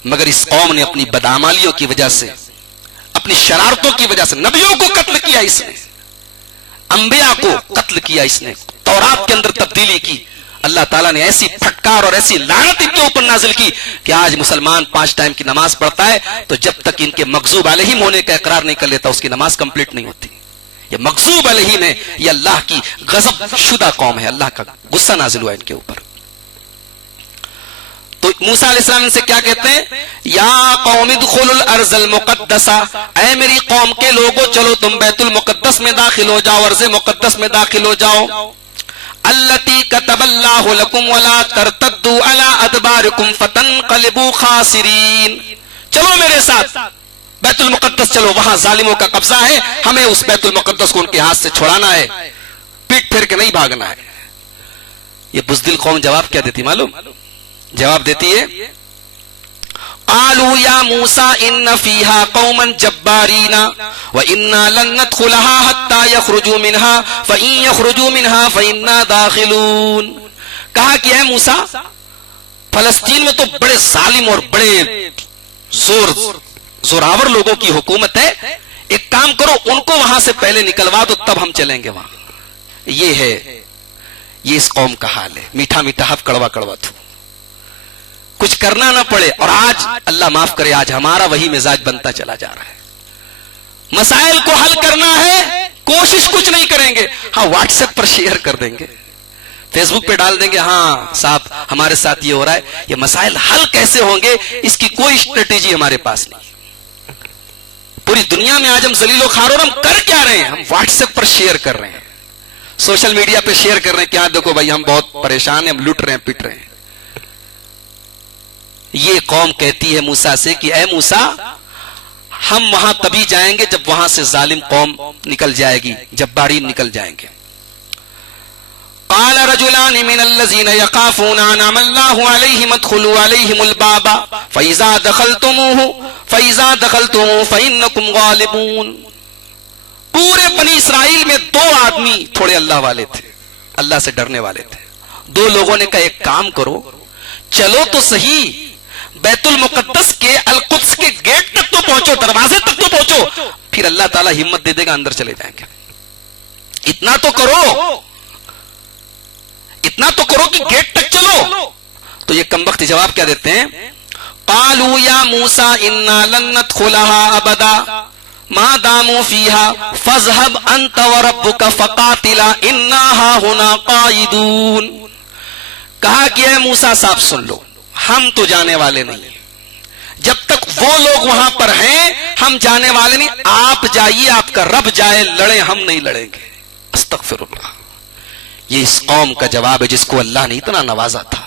مگر اس قوم نے اپنی بدعمالیوں کی وجہ سے، اپنی شرارتوں کی وجہ سے نبیوں کو قتل کیا، اس نے انبیاء کو قتل کیا، اس نے تورات کے اندر تبدیلی کی، اللہ تعالیٰ نے ایسی پھٹکار اور ایسی لعنت ان کے اوپر نازل کی کہ آج مسلمان 5 ٹائم کی نماز پڑھتا ہے تو جب تک ان کے مغضوب علیہم ہونے کا اقرار نہیں کر لیتا اس کی نماز کمپلیٹ نہیں ہوتی. یہ مغضوب علیہم ہے، یہ اللہ کی غضب شدہ قوم ہے، اللہ کا غصہ نازل ہوا ان کے اوپر. تو موسیٰ علیہ السلام ان سے کیا کہتے ہیں؟ یا قوم ادخلوا الارض المقدسہ، اے میری قوم کے لوگوں چلو تم بیت المقدس میں داخل ہو جاؤ، ارض مقدس میں داخل ہو جاؤ. التی کتب اللہ لکم ولا ترتدوا علی ادبارکم فتنقلبوا خاسرین. چلو میرے ساتھ بیت المقدس چلو، وہاں ظالموں کا قبضہ ہے، ہمیں اس بیت المقدس کو ان کے ہاتھ سے چھڑانا ہے، پیٹ پھیر کے نہیں بھاگنا ہے. یہ بزدل قوم جواب کیا دیتی معلوم؟ جواب دیتی ہے قالوا یا موسیٰ ان فیہا قوما جبارین وإنا لن ندخلها حتی یخرجوا منها فإن یخرجوا منها فإنا داخلون. کہا کہ اے موسیٰ فلسطین میں تو بڑے ظالم اور بڑے زوراور لوگوں کی حکومت ہے، ایک کام کرو ان کو وہاں سے پہلے نکلوا دو تب ہم چلیں گے وہاں. یہ ہے، یہ اس قوم کا حال ہے، میٹھا میٹھا حرف کڑوا کڑوا تھو، کچھ کرنا نہ پڑے. اور آج اللہ معاف کرے آج ہمارا وہی مزاج بنتا چلا جا رہا ہے. مسائل کو حل کرنا ہے، کوشش کچھ نہیں کریں گے، ہاں واٹس ایپ پر شیئر کر دیں گے، فیس بک پہ ڈال دیں گے ہاں صاحب ہمارے ساتھ یہ ہو رہا ہے. یہ مسائل حل کیسے ہوں گے اس کی کوئی اسٹریٹجی ہمارے پاس نہیں. پوری دنیا میں آج ہم ذلیل و خوار، اور ہم کر کیا رہے ہیں؟ ہم واٹس ایپ پر شیئر کر رہے ہیں، سوشل میڈیا پہ شیئر کر رہے ہیں کہ ہاں دیکھو بھائی ہم بہت پریشان ہیں، ہم لٹ رہے ہیں، پٹ رہے ہیں. یہ قوم کہتی ہے موسیٰ سے کہ اے موسیٰ ہم وہاں تبھی جائیں گے جب وہاں سے ظالم قوم نکل جائے گی، جبارین نکل جائیں گے. قال رجلان من الذين يخافون انعم الله عليهم ادخلوا عليهم الباب فاذا دخلتموه فانكم غالبون. پورے بنی اسرائیل میں 2 آدمی تھوڑے اللہ والے تھے، اللہ سے ڈرنے والے تھے. 2 لوگوں نے کہا ایک کام کرو، چلو تو صحیح بیت المقدس کے القدس کے گیٹ تک تو پہنچو، دروازے تک تو پہنچو، پھر اللہ تعالیٰ ہمت دے دے گا اندر چلے جائیں گے. اتنا تو کرو، اتنا تو کرو کہ گیٹ تک چلو. تو یہ کمبخت جواب کیا دیتے ہیں؟ قالوا یا موسیٰ انا لن ندخلها ابدا ما داموا فیہا فاذهب انت وربک فقاتلا انا ہاہنا قاعدون. کہا کہ اے موسیٰ صاحب سن لو، ہم تو جانے والے نہیں ہیں، جب تک وہ لوگ وہاں پر ہیں ہم جانے والے نہیں. آپ جائیے، آپ کا رب جائے، لڑیں، ہم نہیں لڑیں گے. استغفر اللہ. یہ اس قوم کا جواب ہے جس کو اللہ نے اتنا نوازا تھا.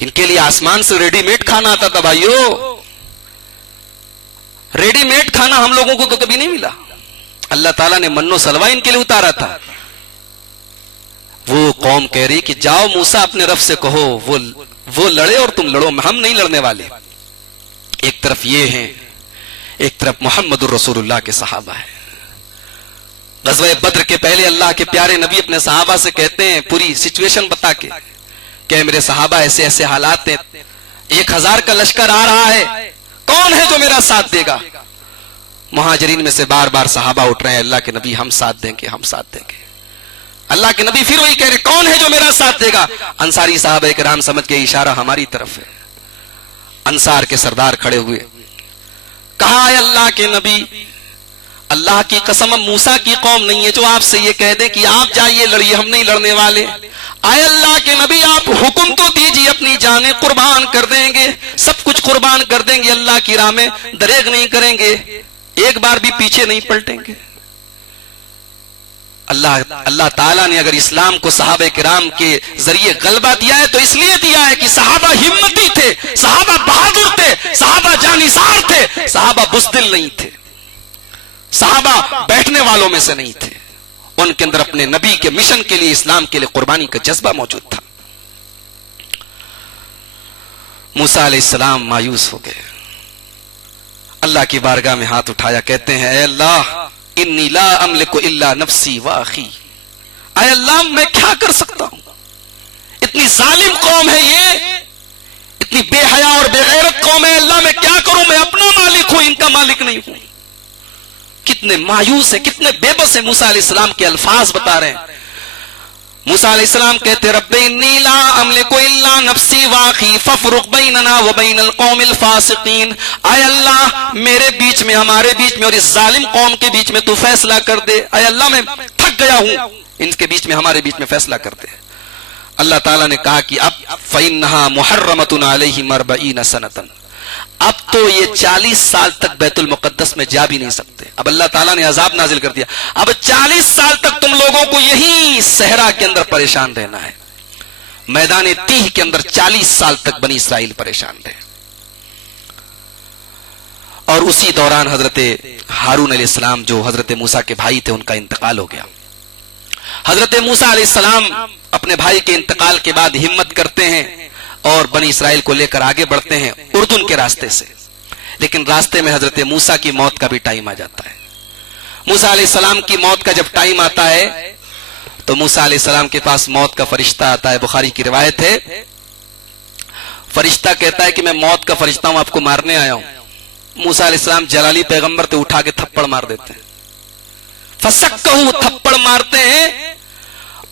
ان کے لیے آسمان سے ریڈی میڈ کھانا آتا تھا بھائیو، ریڈی میڈ کھانا ہم لوگوں کو تو کبھی نہیں ملا. اللہ تعالیٰ نے من و سلوہ ان کے لیے اتارا تھا. وہ قوم کہہ رہی کہ جاؤ موسیٰ اپنے رب سے کہو وہ لڑے اور تم لڑو، ہم نہیں لڑنے والے. ایک طرف یہ ہیں، ایک طرف محمد الرسول اللہ کے صحابہ ہیں. غزوہ بدر کے پہلے اللہ کے پیارے نبی اپنے صحابہ سے کہتے ہیں پوری سچویشن بتا کے کہ میرے صحابہ ایسے ایسے حالات ہیں، 1000 کا لشکر آ رہا ہے، کون ہے جو میرا ساتھ دے گا؟ مہاجرین میں سے بار بار صحابہ اٹھ رہے ہیں، اللہ کے نبی ہم ساتھ دیں گے، ہم ساتھ دیں گے. اللہ کے نبی پھر وہی کہہ رہے کون ہے جو میرا ساتھ دے گا؟ انصاری صحابہ کرام سمجھ کے اشارہ ہماری طرف ہے. انصار کے سردار کھڑے ہوئے، کہا اے اللہ کے نبی اللہ کی قسم موسیٰ کی قوم نہیں ہے جو آپ سے یہ کہہ دیں کہ آپ جائیے لڑیے، ہم نہیں لڑنے والے. اے اللہ کے نبی آپ حکم تو دیجیے، اپنی جانیں قربان کر دیں گے، سب کچھ قربان کر دیں گے، اللہ کی راہ میں دریغ نہیں کریں گے، ایک بار بھی پیچھے نہیں پلٹیں گے. اللہ تعالیٰ نے اگر اسلام کو صحابہ کرام کے ذریعے غلبہ دیا ہے تو اس لیے دیا ہے کہ صحابہ ہمتی تھے، صحابہ بہادر تھے، صحابہ جانثار تھے، صحابہ بزدل نہیں تھے، صحابہ بیٹھنے والوں میں سے نہیں تھے. ان کے اندر اپنے نبی کے مشن کے لیے، اسلام کے لیے قربانی کا جذبہ موجود تھا. موسیٰ علیہ السلام مایوس ہو گئے، اللہ کی بارگاہ میں ہاتھ اٹھایا، کہتے ہیں اے اللہ انی لا املک الا نفسی و اخی. اے اللہ میں کیا کر سکتا ہوں؟ اتنی ظالم قوم ہے، یہ اتنی بے حیا اور بے غیرت قوم ہے، اللہ میں کیا کروں؟ میں اپنا مالک ہوں، ان کا مالک نہیں ہوں. کتنے مایوس ہیں، کتنے بے بس ہیں. موسیٰ علیہ السلام کے الفاظ بتا رہے ہیں موسیٰ علیہ السلام کہتے رب انی لا املک الا نفسی واخی فافرق بیننا وبین القوم الفاسقین، اے اللہ میرے بیچ میں، ہمارے بیچ میں اور اس ظالم قوم کے بیچ میں تو فیصلہ کر دے، اے اللہ میں تھک گیا ہوں، ان کے بیچ میں ہمارے بیچ میں فیصلہ کر دے۔ اللہ تعالیٰ نے کہا کہ اب فإنها محرمۃ علیہم 40 سنۃ، اب تو یہ 40 سال تک بیت المقدس میں جا بھی نہیں سکتے۔ اب اللہ تعالیٰ نے عذاب نازل کر دیا، اب 40 سال تک تم لوگوں کو یہی صحرا کے اندر پریشان رہنا ہے، میدان تیہ کے اندر 40 سال تک بنی اسرائیل پریشان رہے۔ اور اسی دوران حضرت ہارون علیہ السلام جو حضرت موسیٰ کے بھائی تھے ان کا انتقال ہو گیا۔ حضرت موسیٰ علیہ السلام اپنے بھائی کے انتقال کے بعد ہمت کرتے ہیں اور بنی اسرائیل کو لے کر آگے بڑھتے ہیں اردن کے راستے سے، لیکن راستے میں حضرت موسیٰ کی موت کا بھی ٹائم آ جاتا ہے۔ موسیٰ علیہ السلام کی موت کا جب ٹائم آتا ہے تو موسیٰ علیہ السلام کے پاس موت کا فرشتہ آتا ہے، بخاری کی روایت ہے، فرشتہ کہتا ہے کہ میں موت کا فرشتہ ہوں، آپ کو مارنے آیا ہوں۔ موسیٰ علیہ السلام جلالی پیغمبر تے اٹھا کے تھپڑ مار دیتے ہیں، فسکہو، تھپڑ مارتے ہیں،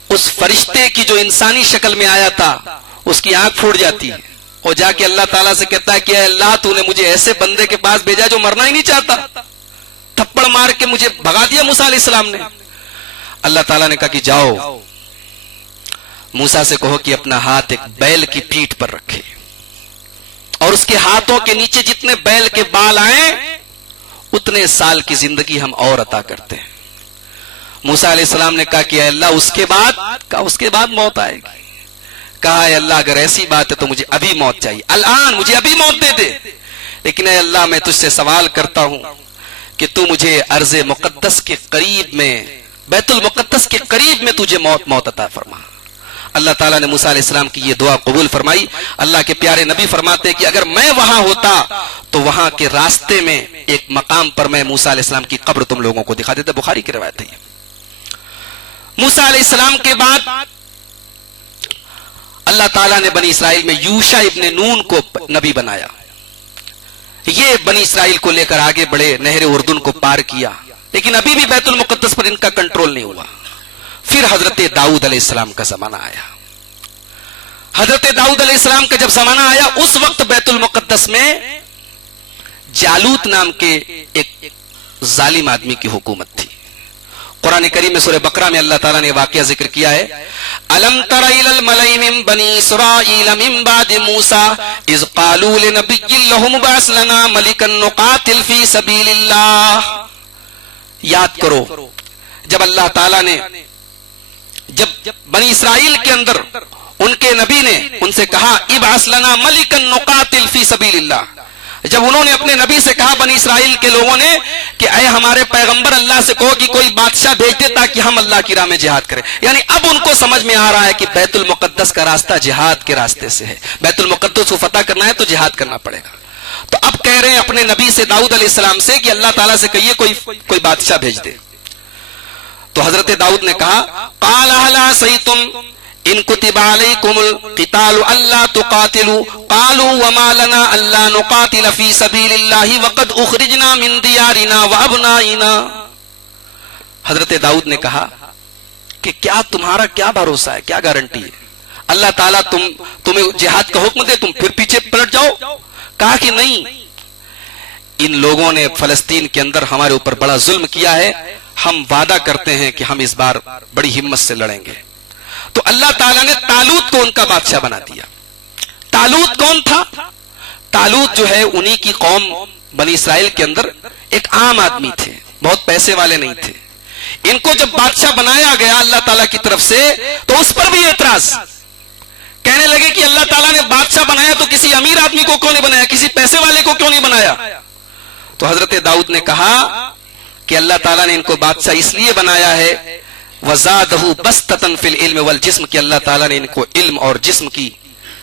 اس فرشتے کی جو انسانی شکل میں آیا تھا اس کی آنکھ پھوٹ جاتی ہے، اور جا کے اللہ تعالیٰ سے کہتا ہے کہ اے اللہ تو نے مجھے ایسے بندے کے پاس بھیجا جو مرنا ہی نہیں چاہتا، تھپڑ مار کے مجھے بھگا دیا موسیٰ علیہ السلام نے۔ اللہ تعالیٰ نے کہا کہ جاؤ موسیٰ سے کہو کہ اپنا ہاتھ ایک بیل کی پیٹھ پر رکھے اور اس کے ہاتھوں کے نیچے جتنے بیل کے بال آئیں اتنے سال کی زندگی ہم اور عطا کرتے ہیں۔ موسیٰ علیہ السلام نے کہا کہ اے اللہ اس کے بعد موت آئے گی۔ کہا اے اللہ اگر ایسی بات ہے تو مجھے ابھی موت چاہیے، الان مجھے ابھی موت دے دے، لیکن اے اللہ میں تجھ سے سوال کرتا ہوں کہ تو مجھے ارض مقدس کے قریب میں، بیت المقدس کے قریب میں تجھے موت عطا فرما۔ اللہ تعالیٰ نے موسیٰ علیہ السلام کی یہ دعا قبول فرمائی۔ اللہ کے پیارے نبی فرماتے کہ اگر میں وہاں ہوتا تو وہاں کے راستے میں ایک مقام پر میں موسیٰ علیہ السلام کی قبر تم لوگوں کو دکھا دیتا۔ بخاری کی روایت ہے۔ موسیٰ علیہ السلام کے بعد اللہ تعالیٰ نے بنی اسرائیل میں یوشع ابن نون کو نبی بنایا، یہ بنی اسرائیل کو لے کر آگے بڑھے، نہر اردن کو پار کیا، لیکن ابھی بھی بیت المقدس پر ان کا کنٹرول نہیں ہوا۔ پھر حضرت داؤد علیہ السلام کا زمانہ آیا۔ حضرت داؤد علیہ السلام کا جب زمانہ آیا اس وقت بیت المقدس میں جالوت نام کے ایک ظالم آدمی کی حکومت تھی۔ قرآن کریم میں سورہ بقرہ میں اللہ تعالیٰ نے واقعہ ذکر کیا ہے، أَلَمْ تَرَ إِلَى الْمَلَئِ مِن بَنِي إِسْرَائِيلَ مِن بَعْدِ مُوسَىٰ إِذْ قَالُوا لِنَبِيٍّ لَهُمُ ابْعَثْ لَنَا مَلِكًا نُقَاتِلْ فِي سَبِيلِ اللَّهِ۔ یاد کرو جب اللہ تعالیٰ نے جب بنی اسرائیل کے اندر ان کے نبی نے ان سے کہا ابعث لنا ملکا نقاتل فی سبیل اللہ، جب انہوں نے اپنے نبی سے کہا بنی اسرائیل کے لوگوں نے کہ اے ہمارے پیغمبر اللہ سے کہو کہ کوئی بادشاہ بھیج دے تاکہ ہم اللہ کی راہ میں جہاد کریں، یعنی اب ان کو سمجھ میں آ رہا ہے کہ بیت المقدس کا راستہ جہاد کے راستے سے ہے، بیت المقدس کو فتح کرنا ہے تو جہاد کرنا پڑے گا۔ تو اب کہہ رہے ہیں اپنے نبی سے داؤد علیہ السلام سے کہ اللہ تعالیٰ سے کہیے کوئی بادشاہ بھیج دے۔ تو حضرت داؤد نے کہا قال هل عصيتم ان كتب عليكم القتال الا تقاتلوا قالوا وما لنا الا نقاتل في سبيل الله وقد اخرجنا من ديارنا وابنائنا۔ حضرت داؤد نے کہا کہ کیا تمہارا کیا بھروسہ ہے، کیا گارنٹی ہے اللہ تعالیٰ تمہیں جہاد کا حکم دے تم پھر پیچھے پلٹ جاؤ؟ کہا کہ نہیں، ان لوگوں نے فلسطین کے اندر ہمارے اوپر بڑا ظلم کیا ہے، ہم وعدہ کرتے ہیں کہ ہم اس بار بڑی ہمت سے لڑیں گے۔ تو اللہ تعالیٰ نے طالوت کو ان کا بادشاہ بنا دیا۔ طالوت کون تھا؟ طالوت جو ہے انہی کی قوم بنی اسرائیل کے اندر ایک عام آدمی تھے، بہت پیسے والے نہیں تھے۔ ان کو جب بادشاہ بنایا گیا اللہ تعالیٰ کی طرف سے تو اس پر بھی اعتراض، کہنے لگے کہ اللہ تعالیٰ نے بادشاہ بنایا تو کسی امیر آدمی کو کیوں نہیں بنایا، کسی پیسے والے کو کیوں نہیں بنایا؟ تو حضرت داؤد نے کہا کہ اللہ تعالیٰ نے ان کو بادشاہ اس لیے بنایا ہے وَزَادَهُ بَسْطَةً فِي الْعِلْمِ وَالْجِسْمِ، کہ اللہ تعالیٰ نے ان کو علم اور جسم کی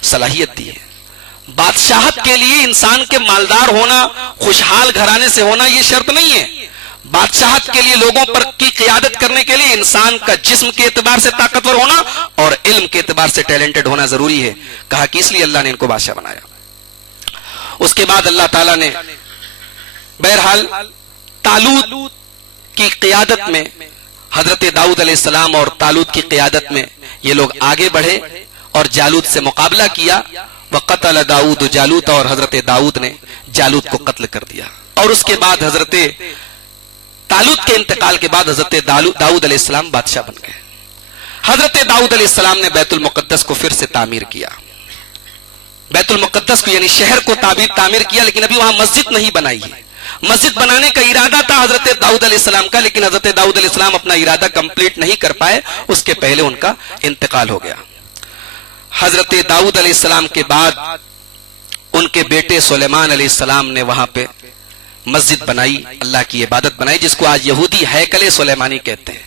صلاحیت دی ہے۔ بادشاہت کے لیے انسان کے مالدار ہونا، خوشحال گھرانے سے ہونا یہ شرط نہیں ہے، بادشاہت کے لیے لوگوں پر کی قیادت کرنے کے لیے انسان کا جسم کے اعتبار سے طاقتور ہونا اور علم کے اعتبار سے ٹیلنٹڈ ہونا ضروری ہے۔ کہا کہ اس لیے اللہ نے ان کو بادشاہ بنایا۔ اس کے بعد اللہ تعالیٰ نے بہرحال طالوت کی قیادت میں حضرت داؤد علیہ السلام اور طالوت کی قیادت میں یہ لوگ آگے بڑھے اور جالوت سے مقابلہ کیا. وقتل داؤد جالوت، اور حضرت داؤد نے جالوت کو قتل کر دیا. اور اس کے بعد حضرت طالوت کے انتقال کے بعد حضرت داؤد علیہ السلام بادشاہ بن گئے. حضرت داؤد علیہ السلام نے بیت المقدس کو پھر سے تعمیر کیا. بیت المقدس کو یعنی شہر کو تعمیر کیا، لیکن ابھی وہاں مسجد نہیں بنائی ہے. مسجد بنانے کا ارادہ تھا حضرت داؤد علیہ السلام کا، لیکن حضرت داؤد علیہ السلام اپنا ارادہ کمپلیٹ نہیں کر پائے، اس کے پہلے ان کا انتقال ہو گیا. حضرت داؤد علیہ السلام کے بعد ان کے بیٹے سلیمان علیہ السلام نے وہاں پہ مسجد بنائی، اللہ کی عبادت بنائی، جس کو آج یہودی ہیکل سلیمانی کہتے ہیں.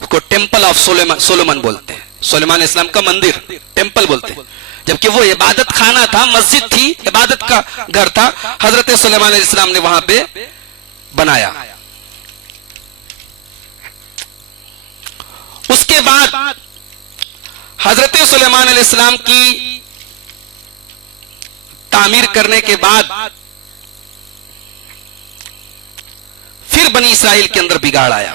اس کو ٹیمپل آف سولومن بولتے ہیں. سلیمان علیہ السلام کا مندر ٹیمپل بولتے ہیں، جبکہ وہ عبادت خانہ تھا، مسجد تھی، عبادت کا گھر تھا. حضرت سلیمان علیہ السلام نے وہاں پہ بنایا. اس کے بعد حضرت سلیمان علیہ السلام کی تعمیر کرنے کے بعد پھر بنی اسرائیل کے اندر بگاڑ آیا.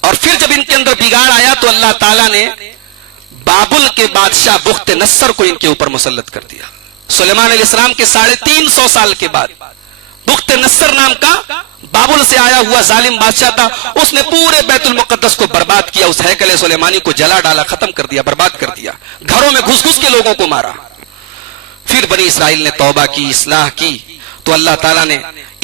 اور پھر جب ان کے اندر بگاڑ آیا تو اللہ تعالیٰ نے بابل کے بادشاہ بخت نصر کو ان کے اوپر مسلط کر دیا. سلیمان علیہ السلام کے 350 سال کے بعد بخت نصر نام کا بابل سے آیا ہوا ظالم بادشاہ تھا. اس نے پورے بیت المقدس کو برباد کیا، اس ہیکل سلیمانی کو جلا ڈالا، ختم کر دیا، برباد کر دیا، گھروں میں گھس گھس کے لوگوں کو مارا. پھر بنی اسرائیل نے توبہ کی، اصلاح کی، تو اللہ تعالیٰ نے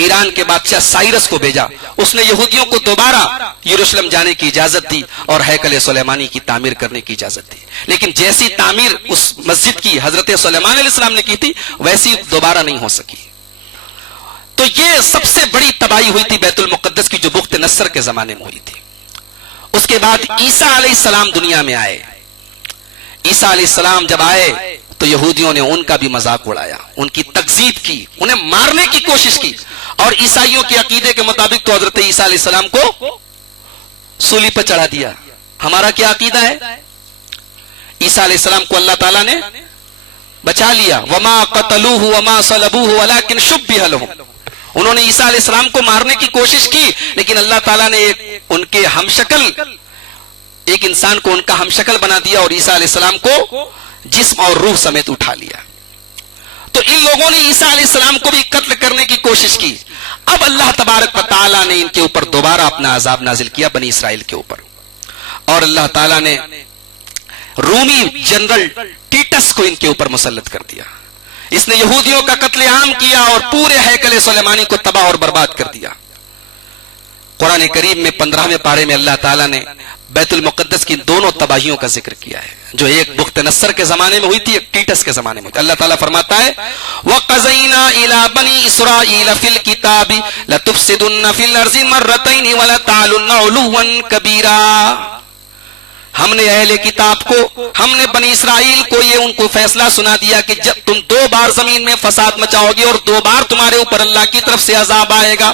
ایران کے بادشاہ سائرس کو بھیجا. اس نے یہودیوں کو دوبارہ یروشلم جانے کی اجازت دی اور ہیکل سلیمانی کی تعمیر کرنے کی اجازت دی. لیکن جیسی تعمیر اس مسجد کی حضرت سلیمان علیہ السلام نے کی تھی ویسی دوبارہ نہیں ہو سکی. تو یہ سب سے بڑی تباہی ہوئی تھی بیت المقدس کی، جو بخت نصر کے زمانے میں ہوئی تھی. اس کے بعد عیسیٰ علیہ السلام دنیا میں آئے. عیسیٰ علیہ السلام جب آئے تو یہودیوں نے ان کا بھی مذاق اڑایا، ان کی تکذیب کی، انہیں مارنے کی کوشش کی. اور عیسائیوں کے عقیدے کے مطابق تو حضرت عیسیٰ علیہ السلام کو سولی پر چڑھا دیا. ہمارا کیا عقیدہ ہے؟ عیسیٰ علیہ السلام کو اللہ تعالیٰ نے بچا لیا. وما قتلوہ وما صلبوہ ولکن شبہ لہم. انہوں نے عیسیٰ علیہ السلام کو مارنے کی کوشش کی، لیکن اللہ تعالیٰ نے ان کے ہمشکل ایک انسان کو ان کا ہمشکل بنا دیا اور عیسیٰ علیہ السلام کو جسم اور روح سمیت اٹھا لیا. تو ان لوگوں نے عیسیٰ علیہ السلام کو بھی قتل کرنے کی کوشش کی. اب اللہ تبارک و تعالیٰ نے ان کے اوپر دوبارہ اپنا عذاب نازل کیا، بنی اسرائیل کے اوپر. اور اللہ تعالیٰ نے رومی جنرل ٹیٹس کو ان کے اوپر مسلط کر دیا. اس نے یہودیوں کا قتل عام کیا اور پورے ہیکل سلیمانی کو تباہ اور برباد کر دیا. قرآن کریم میں 15ویں پارے میں اللہ تعالیٰ نے بیت المقدس کی دونوں تباہیوں کا ذکر کیا ہے، جو ایک بخت نصر کے زمانے میں ہوئی تھی، ایک ٹیٹس کے زمانے میں. اللہ تعالیٰ فرماتا ہے وَقَضَيْنَا إِلَىٰ بَنِي إِسْرَائِيلَ فِي الْكِتَابِ لَتُفْسِدُنَّ فِي الْأَرْضِ مَرَّتَيْنِ وَلَتَعْلُنَّ عُلُوًّا كَبِيرًا. ہم نے اہل کتاب کو، ہم نے بنی اسرائیل کو یہ ان کو فیصلہ سنا دیا کہ جب تم 2 بار زمین میں فساد مچاؤ گے اور 2 بار تمہارے اوپر اللہ کی طرف سے عذاب آئے گا.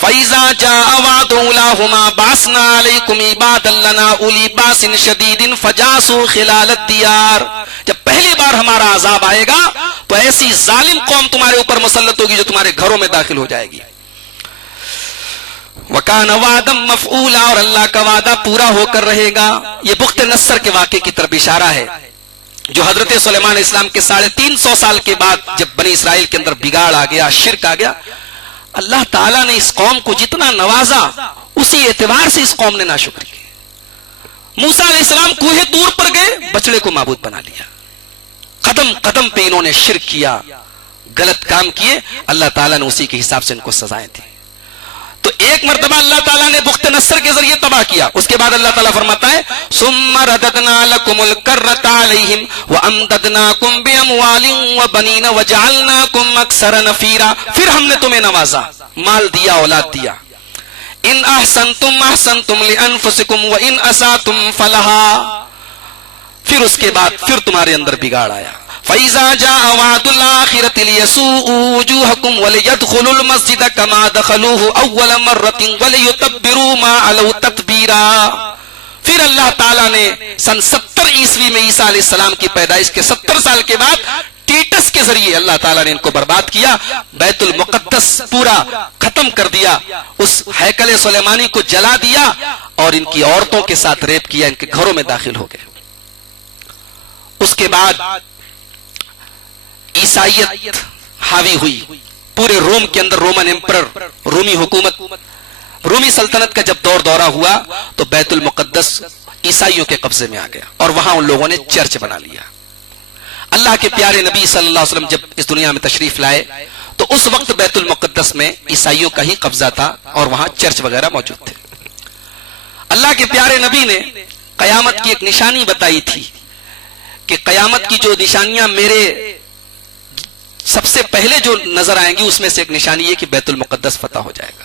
فَإِذَا جَاءَ وَعْدُ أُولَاهُمَا بَعَثْنَا عَلَيْكُمْ عِبَادًا لَنَا أُولِي بَأْسٍ شَدِيدٍ فَجَاسُوا خِلَالَ الدِّيَارِ. جب پہلی بار ہمارا عذاب آئے گا تو ایسی ظالم قوم تمہارے اوپر مسلط ہوگی جو تمہارے گھروں میں داخل ہو جائے گی. وَكَانَ وَعْدًا مَفْعُولًا. اور اللہ کا وعدہ پورا ہو کر رہے گا. یہ بخت نصر کے واقعے کی طرف اشارہ ہے، جو حضرت سلیمان علیہ السلام کے 350 سال کے بعد جب بنی اسرائیل کے اندر بگاڑ آ گیا، شرک آ گیا، اللہ تعالیٰ نے اس قوم کو جتنا نوازا اسی اعتبار سے اس قوم نے ناشکری کی. موسیٰ علیہ السلام کوہ طور پر گئے، بچڑے کو معبود بنا لیا. قدم قدم پہ انہوں نے شرک کیا، غلط کام کیے. اللہ تعالیٰ نے اسی کے حساب سے ان کو سزائیں دی. تو ایک مرتبہ اللہ تعالیٰ نے بخت نصر کے ذریعے تباہ کیا. اس کے بعد اللہ تعالیٰ فرماتا ہے ثُمَّ رَدَدْنَا لَكُمُ الْكَرَّةَ عَلَيْهِمْ وَأَمْدَدْنَاكُمْ بِأَمْوَالٍ وَبَنِينَ وَجَعَلْنَاكُمْ أَكْثَرَ نَفِيرًا. پھر ہم نے تمہیں نوازا، مال دیا، اولاد دیا. ان احسنتم احسنتم لانفسکم وان اساتم فلہا. پھر اس کے بعد پھر تمہارے اندر بگاڑ آیا. فَإِذَا جَاءَ وَعْدُ الْآخِرَةِ لِيَسُوءُوا وُجُوهَكُمْ وَلِيَدْخُلُوا الْمَسْجِدَ كَمَا دَخَلُوهُ أَوَّلَ مَرَّةٍ وَلِيُتَبِّرُوا مَا عَلَوْا تَتْبِيرًا. پھر اللہ تعالیٰ نے سن 70 عیسوی میں عیسیٰ علیہ السلام کی پیدائش کے 70 سال کے بعد ٹیٹس کے ذریعے اللہ تعالیٰ نے ان کو برباد کیا، بیت المقدس پورا ختم کر دیا، اس ہیکل سلیمانی کو جلا دیا اور ان کی عورتوں کے ساتھ ریپ کیا، ان کے گھروں میں داخل ہو گئے۔ اس کے بعد عیسائیت حاوی ہوئی پورے روم کے اندر، رومن امپرر، رومی حکومت، رومی سلطنت کا جب دورہ ہوا تو بیت المقدس عیسائیوں کے قبضے میں آ گیا اور وہاں ان لوگوں نے چرچ بنا لیا۔ اللہ کے پیارے نبی صلی اللہ علیہ وسلم جب اس دنیا میں تشریف لائے تو اس وقت بیت المقدس میں عیسائیوں کا ہی قبضہ تھا اور وہاں چرچ وغیرہ موجود تھے۔ اللہ کے پیارے نبی نے قیامت کی ایک نشانی بتائی تھی کہ قیامت کی جو نشانیاں میرے سب سے پہلے جو نظر آئیں گی اس میں سے ایک نشانی یہ کہ بیت المقدس فتح ہو جائے گا۔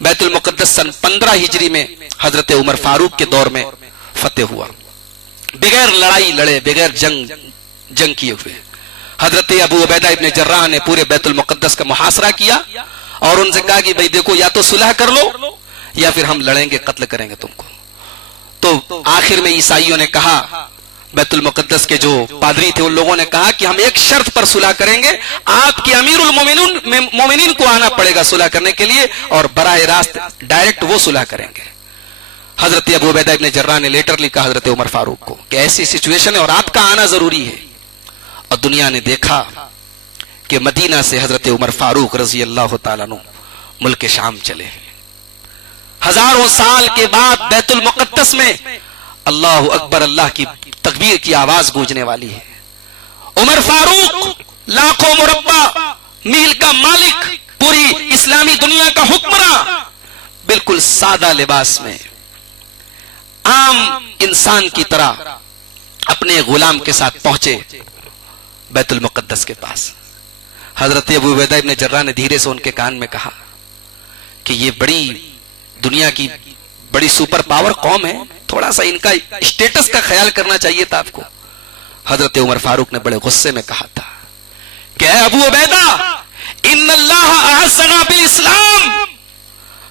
بیت المقدس سن 15 ہجری میں حضرت عمر فاروق کے دور میں فتح ہوا، بغیر لڑائی لڑے، بغیر جنگ کیے ہوئے۔ حضرت ابو عبیدہ ابن جراح نے پورے بیت المقدس کا محاصرہ کیا اور ان سے کہا کہ بھئی دیکھو یا تو صلح کر لو یا پھر ہم لڑیں گے، قتل کریں گے تم کو۔ تو آخر میں عیسائیوں نے کہا، بیت المقدس کے جو پادری تھے ان لوگوں نے کہا کہ ہم ایک شرط پر صلح کریں گے، آپ کے امیر المومنین کو آنا پڑے گا صلح کرنے کے لیے اور براہ راست ڈائریکٹ وہ صلح کریں گے۔ حضرت ابو عبیدہ ابن جراح نے لیٹر لکھا حضرت عمر فاروق کو کہ ایسی سچویشن ہے اور آپ کا آنا ضروری ہے، اور دنیا نے دیکھا کہ مدینہ سے حضرت عمر فاروق رضی اللہ تعالیٰ عنہ ملک شام چلے۔ ہزاروں سال کے بعد بیت المقدس میں اللہ اکبر، اللہ کی تکبیر کی آواز گونجنے والی ہے۔ عمر فاروق لاکھوں مربع میل کا مالک، پوری اسلامی دنیا کا حکمراں، بالکل سادہ لباس میں عام انسان کی طرح اپنے غلام کے ساتھ پہنچے بیت المقدس کے پاس۔ حضرت ابو عبیدہ ابن جراح نے دھیرے سے ان کے کان میں کہا کہ یہ بڑی دنیا کی بڑی سپر پاور قوم ہے، تھوڑا سا ان کا اسٹیٹس کا خیال کرنا چاہیے تھا آپ کو۔ حضرت عمر فاروق نے بڑے غصے میں کہا تھا کہ اے ابو عبیدہ، ان اللہ اعزنا بالاسلام،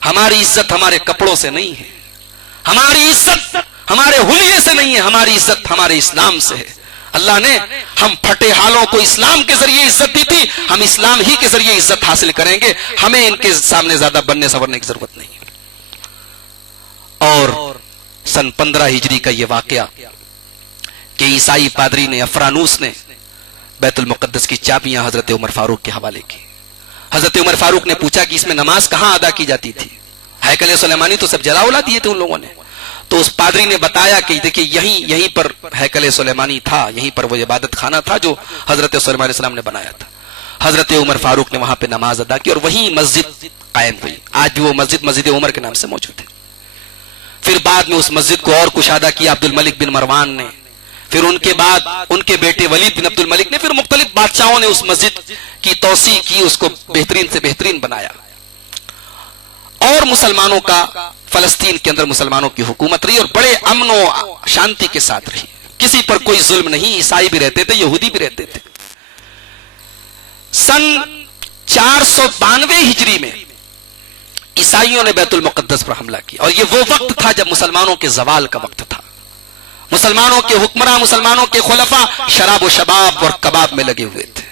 ہماری عزت ہمارے کپڑوں سے نہیں ہے، ہماری عزت ہمارے حلیے سے نہیں ہے، ہماری عزت ہمارے اسلام سے ہے۔ اللہ نے ہم پھٹے حالوں کو اسلام کے ذریعے عزت دی تھی، ہم اسلام ہی کے ذریعے عزت حاصل کریں گے، ہمیں ان کے سامنے زیادہ بننے سورنے کی ضرورت نہیں۔ اور سن 15 ہجری کا یہ واقعہ کہ عیسائی پادری نے، افرانوس نے بیت المقدس کی چابیاں حضرت عمر فاروق کے حوالے کی۔ حضرت عمر فاروق نے پوچھا کہ اس میں نماز کہاں ادا کی جاتی تھی؟ ہیکل سلیمانی تو سب جلا الا دیے تھے ان لوگوں نے۔ تو اس پادری نے بتایا کہ دیکھیں یہیں پر ہیکل سلیمانی تھا، یہیں پر وہ عبادت خانہ تھا جو حضرت سلیمان علیہ السلام نے بنایا تھا۔ حضرت عمر فاروق نے وہاں پہ نماز ادا کی اور وہیں مسجد قائم ہوئی۔ آج بھی وہ مسجد عمر کے نام سے موجود ہے۔ پھر بعد میں اس مسجد کو اور کشادہ کیا عبد الملک بن مروان نے، پھر ان کے بعد ان کے بیٹے ولید بن عبد الملک نے، پھر مختلف بادشاہوں نے اس مسجد کی توسیع کی، اس کو بہترین سے بہترین بنایا، اور مسلمانوں کا فلسطین کے اندر مسلمانوں کی حکومت رہی اور بڑے امن و شانتی کے ساتھ رہی، کسی پر کوئی ظلم نہیں۔ عیسائی بھی رہتے تھے، یہودی بھی رہتے تھے۔ سن 492 ہجری میں عیسائیوں نے بیت المقدس پر حملہ کیا، اور یہ وہ وقت تھا جب مسلمانوں کے زوال کا وقت تھا۔ مسلمانوں کے حکمراں، مسلمانوں کے خلفاء شراب و شباب اور کباب میں لگے ہوئے تھے۔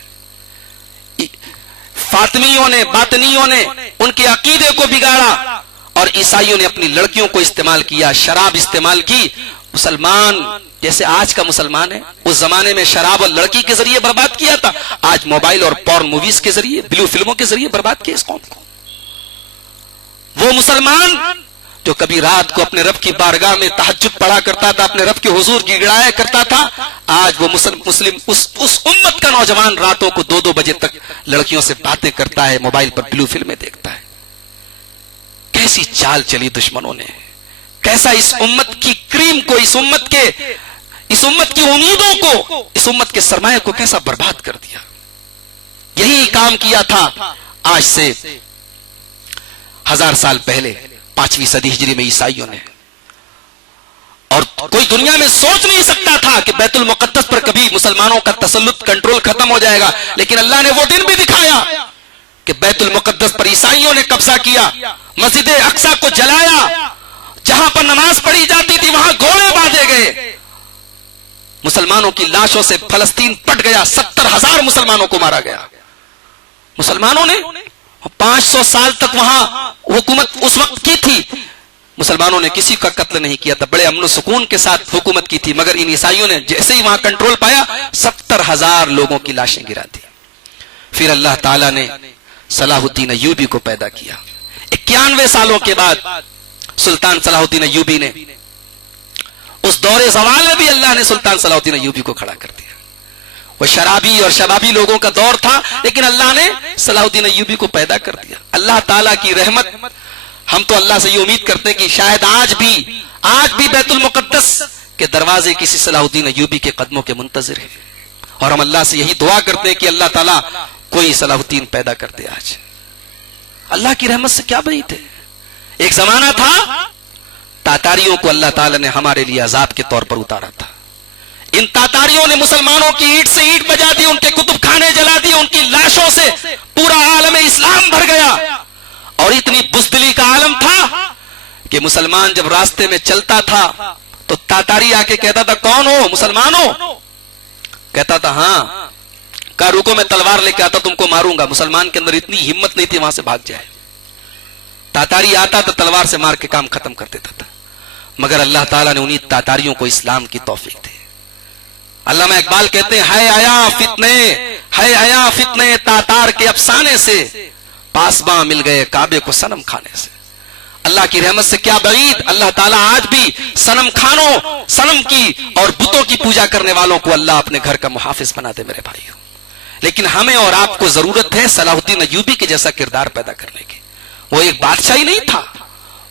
فاطمیوں نے، باطنیوں نے ان کے عقیدے کو بگاڑا اور عیسائیوں نے اپنی لڑکیوں کو استعمال کیا، شراب استعمال کی۔ مسلمان جیسے آج کا مسلمان ہے، اس زمانے میں شراب اور لڑکی کے ذریعے برباد کیا تھا، آج موبائل اور پورن موویز کے ذریعے، بلو فلموں کے ذریعے برباد کیا اس قوم کو۔ وہ مسلمان جو کبھی رات کو اپنے رب کی بارگاہ میں تہجد پڑھا کرتا تھا، اپنے رب کے حضور کی گڑایا کرتا تھا، آج وہ مسلم اس امت کا نوجوان راتوں کو 2-2 بجے تک لڑکیوں سے باتیں کرتا ہے، موبائل پر بلو فلمیں دیکھتا ہے۔ کیسی چال چلی دشمنوں نے، کیسا اس امت کی کریم کو، اس امت کی امیدوں کو، اس امت کے سرمایہ کو کیسا برباد کر دیا۔ یہی کام کیا تھا آج سے 1000 سال پہلے 5ویں صدی ہجری میں عیسائیوں نے، اور کوئی دنیا میں سوچ نہیں سکتا تھا کہ بیت المقدس پر کبھی مسلمانوں کا تسلط، کنٹرول ختم ہو جائے گا، لیکن اللہ نے وہ دن بھی دکھایا کہ بیت المقدس پر عیسائیوں نے قبضہ کیا، مسجد اقصی کو جلایا، جہاں پر نماز پڑھی جاتی تھی وہاں گھوڑے باندھے گئے، مسلمانوں کی لاشوں سے فلسطین پٹ گیا، 70,000 مسلمانوں کو مارا گیا. مسلمانوں نے 500 سال تک وہاں حکومت اس وقت کی تھی، مسلمانوں نے کسی کا قتل نہیں کیا تھا، بڑے امن و سکون کے ساتھ حکومت کی تھی، مگر ان عیسائیوں نے جیسے ہی وہاں کنٹرول پایا 70,000 لوگوں کی لاشیں گرا دی. پھر اللہ تعالیٰ نے صلاح الدین ایوبی کو پیدا کیا. 91 سالوں کے بعد سلطان صلاح الدین ایوبی نے، اس دور زوال میں بھی اللہ نے سلطان صلاح الدین ایوبی کو کھڑا کر دیا. وہ شرابی اور شبابی لوگوں کا دور تھا، لیکن اللہ نے صلاح الدین ایوبی کو پیدا کر دیا. اللہ تعالیٰ کی رحمت، ہم تو اللہ سے یہ امید کرتے ہیں کہ شاید آج بھی بیت المقدس کے دروازے کسی صلاح الدین ایوبی کے قدموں کے منتظر ہیں، اور ہم اللہ سے یہی دعا کرتے ہیں کہ اللہ تعالیٰ کوئی صلاح الدین پیدا کرتے. آج اللہ کی رحمت سے کیا بعید ہے. ایک زمانہ تھا تاتاریوں کو اللہ تعالیٰ نے ہمارے لیے عذاب کے طور پر اتارا تھا. ان تاتاریوں نے مسلمانوں کی اینٹ سے اینٹ بجا دی، ان کے کتب خانے جلا دی، ان کی لاشوں سے پورا عالم اسلام بھر گیا. اور اتنی بزدلی کا عالم تھا کہ مسلمان جب راستے میں چلتا تھا تو تاتاری آ کے کہتا تھا کون ہو؟ مسلمان ہو؟ کہتا تھا ہاں. کہا رکو میں تلوار لے کے آتا تم کو ماروں گا. مسلمان کے اندر اتنی ہمت نہیں تھی وہاں سے بھاگ جائے. تاتاری آتا تو تلوار سے مار کے کام ختم کر دیتا تھا. مگر اللہ تعالیٰ نے انہی تاتاریوں کو اسلام کی توفیق دی. علامہ اقبال کہتے ہیں ہے آیا فتنے تاتار کے افسانے سے، پاسباں مل گئے کعبے کو صنم کھانے سے. اللہ کی رحمت سے کیا بعید، اللہ تعالیٰ آج بھی صنم خانوں، صنم کی اور بتوں کی پوجا کرنے والوں کو اللہ اپنے گھر کا محافظ بنا دے میرے بھائیوں. لیکن ہمیں اور آپ کو ضرورت ہے صلاح الدین ایوبی کے جیسا کردار پیدا کرنے کی. وہ ایک بادشاہ ہی نہیں تھا،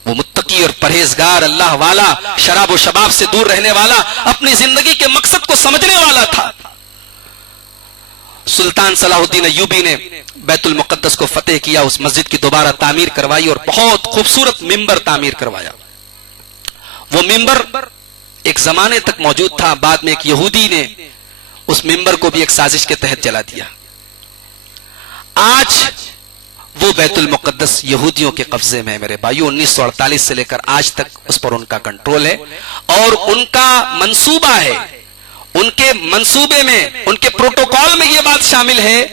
وہ متقی اور پرہیزگار، اللہ والا، شراب و شباب سے دور رہنے والا، اپنی زندگی کے مقصد کو سمجھنے والا تھا. سلطان صلاح الدین ایوبی نے بیت المقدس کو فتح کیا، اس مسجد کی دوبارہ تعمیر کروائی اور بہت خوبصورت ممبر تعمیر کروایا. وہ ممبر ایک زمانے تک موجود تھا، بعد میں ایک یہودی نے اس ممبر کو بھی ایک سازش کے تحت جلا دیا. آج وہ بیت المقدس یہودیوں کے قبضے میں ہے میرے بھائیو. 1948 سے لے کر آج تک اس پر ان کا کنٹرول ہے، اور ان کا منصوبہ ہے، ان کے منصوبے میں، ان کے پروٹوکول میں یہ بات شامل ہے.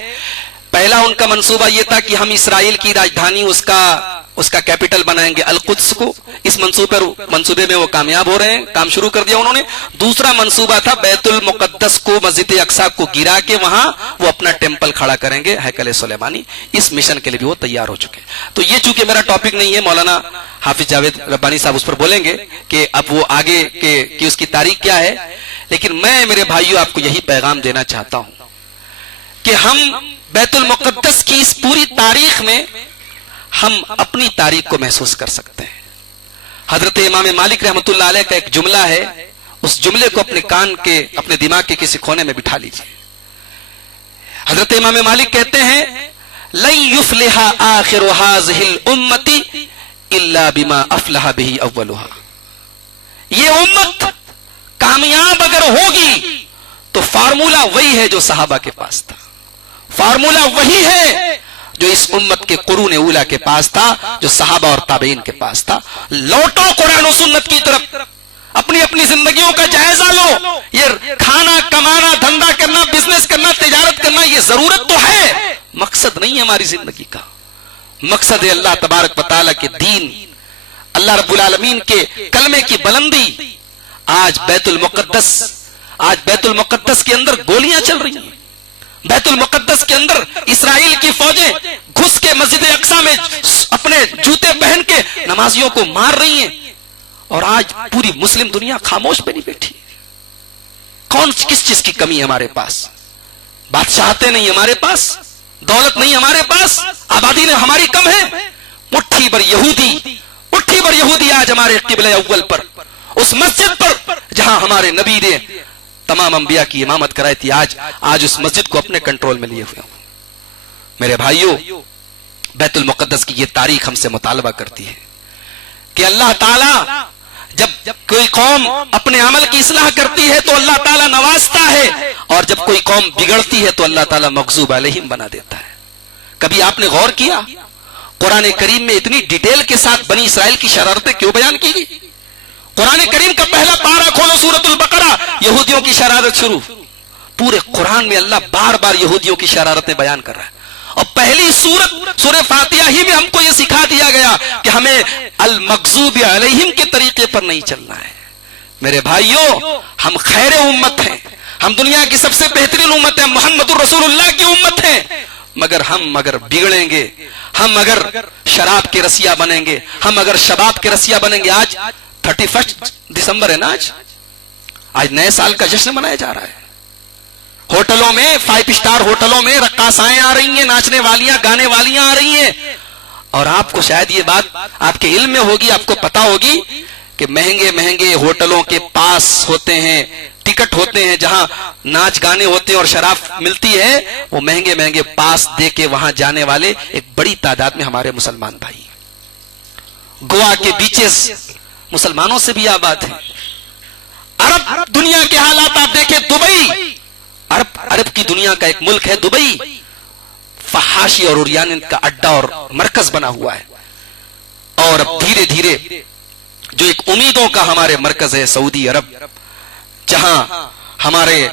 پہلا ان کا منصوبہ یہ تھا کہ ہم اسرائیل کی راجدھانی اس کا کیپٹل بنائیں گے القدس کو. اس منصوبے میں وہ کامیاب ہو رہے ہیں، کام شروع کر دیا انہوں نے. دوسرا منصوبہ تھا بیت المقدس کو، مسجد اقصی کو گرا کے وہاں وہ اپنا ٹیمپل کھڑا کریں گے، ہیکل سلیمانی. اس مشن کے لیے بھی وہ تیار ہو چکے. تو یہ چونکہ میرا ٹاپک نہیں ہے، مولانا حافظ جاوید ربانی صاحب اس پر بولیں گے کہ اب وہ آگے کہ اس کی تاریخ کیا ہے. لیکن میں میرے بھائیوں آپ کو یہی پیغام دینا چاہتا ہوں کہ ہم بیت المقدس کی اس پوری تاریخ میں ہم اپنی تاریخ کو محسوس کر سکتے ہیں. حضرت امام مالک رحمۃ اللہ علیہ کا ایک جملہ ہے، اس جملے کو اپنے دماغ کے کسی کونے میں بٹھا لیجئے. حضرت امام مالک کہتے ہیں لن یفلح آخر هذه الامه الا بما افلح به اولها. یہ امت کامیاب اگر ہوگی تو فارمولہ وہی ہے جو صحابہ کے پاس تھا، فارمولہ وہی ہے جو اس امت کے قرون اولا کے پاس تھا، جو صحابہ اور تابعین کے پاس تھا. لوٹو قرآن و سنت کی طرف، اپنی زندگیوں کا جائزہ لو. یہ کھانا کمانا، دھندا کرنا، بزنس کرنا، تجارت کرنا، یہ ضرورت تو ہے، مقصد نہیں ہے ہماری زندگی کا. مقصد ہے اللہ تبارک و تعالیٰ کے دین، اللہ رب العالمین کے کلمے کی بلندی. آج بیت المقدس کے اندر گولیاں چل رہی ہیں. بیت المقدس کے اندر اسرائیل کی فوجیں گھس کے مسجد اقصی میں اپنے جوتے پہن کے نمازیوں کو مار رہی ہیں، اور آج پوری مسلم دنیا خاموش بنی بیٹھی. کس چیز کی کمی ہے ہمارے پاس؟ بادشاہتیں نہیں ہمارے پاس، دولت نہیں ہمارے پاس، آبادی نے ہماری کم ہے. مٹھی بھر یہودی آج ہمارے قبلہ اول پر، اس مسجد پر جہاں ہمارے نبی نے تمام انبیاء کی امامت کرائی تھی، آج اس مسجد کو اپنے کنٹرول میں لیے ہوئے ہوں. میرے بھائیوں، بیت المقدس کی یہ تاریخ ہم سے مطالبہ کرتی ہے کہ اللہ تعالیٰ جب کوئی قوم اپنے عمل کی اصلاح کرتی ہے تو اللہ تعالیٰ نوازتا ہے، اور جب کوئی قوم بگڑتی ہے تو اللہ تعالیٰ مغضوب علیہم بنا دیتا ہے. کبھی آپ نے غور کیا قرآن کریم میں اتنی ڈیٹیل کے ساتھ بنی اسرائیل کی شرارتیں کیوں بیان کی گئی؟ قرآن کریم کا پہلا پارہ کھولو سورۃ البقرہ، یہودیوں کی شرارت شروع. پورے قرآن میں اللہ بار بار یہودیوں کی شرارتیں بیان کر رہا ہے. اور پہلی سورت سورہ فاتحہ ہی میں ہم کو یہ سکھا دیا گیا کہ ہمیں المغضوب علیہم کے طریقے پر نہیں چلنا ہے. میرے بھائیوں، ہم خیر امت ہیں، ہم دنیا کی سب سے بہترین امت ہیں، محمد الرسول اللہ کی امت ہیں، مگر ہم اگر بگڑیں گے، ہم اگر شراب کے رسیا بنیں گے، ہم اگر شباب کے رسیا بنیں گے. آج 31 دسمبر ہے نا، آج نئے سال کا جشن منایا جا رہا ہے. ہوٹلوں میں، 5 اسٹار ہوٹلوں میں رقاصائیں آ رہی ہیں، ناچنے والیاں، گانے والیاں آ رہی ہیں. اور آپ کو شاید یہ بات آپ کے علم میں ہوگی، آپ کو پتا ہوگی کہ مہنگے مہنگے ہوٹلوں کے پاس ہوتے ہیں، ٹکٹ ہوتے ہیں جہاں ناچ گانے ہوتے ہیں اور شراب ملتی ہے. وہ مہنگے مہنگے پاس دے کے وہاں جانے والے ایک بڑی تعداد میں ہمارے مسلمان بھائی. گوا کے بیچز مسلمانوں سے بھی آباد ہیں. عرب دنیا کے حالات آپ دیکھیں، دبئی عرب کی دنیا کا ایک ملک ہے دبئی، فحاشی اور عریان کا اڈا اور مرکز بنا ہوا ہے. اور اب دھیرے دھیرے جو ایک امیدوں کا ہمارے مرکز ہے سعودی عرب، جہاں ہمارے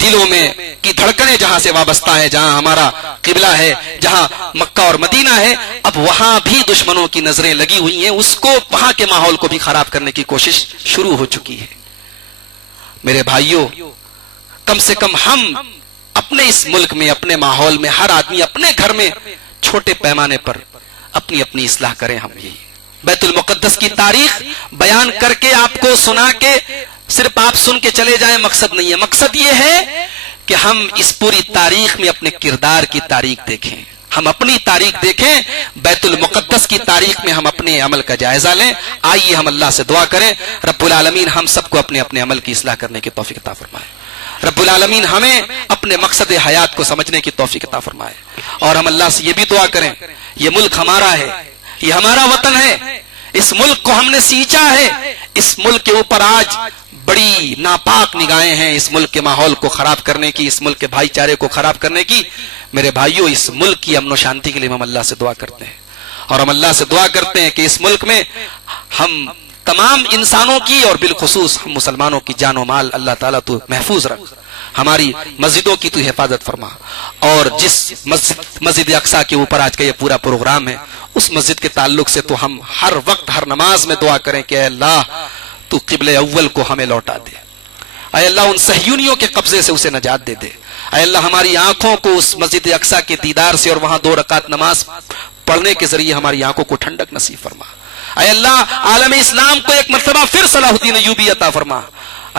دلوں میں کی دھڑکنیں جہاں سے وابستہ ہے، جہاں ہمارا قبلہ ہے، جہاں مکہ اور مدینہ ہے، اب وہاں بھی دشمنوں کی نظریں لگی ہوئی ہیں. اس کو، وہاں کے ماحول کو بھی خراب کرنے کی کوشش شروع ہو چکی ہے. میرے بھائیوں، کم سے کم ہم اپنے اس ملک میں، اپنے ماحول میں، ہر آدمی اپنے گھر میں چھوٹے پیمانے پر اپنی اپنی اصلاح کریں. ہم یہی بیت المقدس کی تاریخ بیان کر کے، آپ کو سنا کے صرف آپ سن کے چلے جائیں مقصد نہیں ہے. مقصد یہ ہے کہ ہم اس پوری تاریخ میں اپنے کردار کی تاریخ دیکھیں، ہم اپنی تاریخ دیکھیں، بیت المقدس کی تاریخ میں ہم اپنے عمل کا جائزہ لیں. آئیے ہم اللہ سے دعا کریں، رب العالمین ہم سب کو اپنے اپنے عمل کی اصلاح کرنے کی توفیق عطا فرمائے. رب العالمین ہمیں اپنے مقصد حیات کو سمجھنے کی توفیق عطا فرمائے. اور ہم اللہ سے یہ بھی دعا کریں، یہ ملک ہمارا ہے، یہ ہمارا وطن ہے، اس ملک کو ہم نے سینچا ہے. اس ملک کے اوپر آج بڑی ناپاک نگاہیں ہیں، اس ملک کے ماحول کو خراب کرنے کی، اس ملک کے بھائی چارے کو خراب کرنے کی. میرے بھائیوں، اس ملک کی امن و شانتی کے لیے ہم اللہ سے دعا کرتے ہیں، اور ہم اللہ سے دعا کرتے ہیں کہ اس ملک میں ہم تمام انسانوں کی اور بالخصوص ہم مسلمانوں کی جان و مال اللہ تعالیٰ تو محفوظ رکھ. ہماری مسجدوں کی تو حفاظت فرما. اور جس مسجد اقصیٰ کے اوپر آج کا یہ پورا پروگرام ہے، اس مسجد کے تعلق سے تو ہم ہر وقت ہر نماز میں دعا کریں کہ اے اللہ تو قبلہ اول کو ہمیں لوٹا دے. اے اللہ ان صہیونیوں کے قبضے سے اسے نجات دے دے. اے اللہ ہماری آنکھوں کو اس مسجد اقصیٰ کے دیدار سے اور وہاں 2 رکعت نماز پڑھنے کے ذریعے ہماری آنکھوں کو ٹھنڈک نصیب فرما. اے اللہ عالم اسلام کو ایک مرتبہ پھر صلاح الدین ایوبی عطا فرما.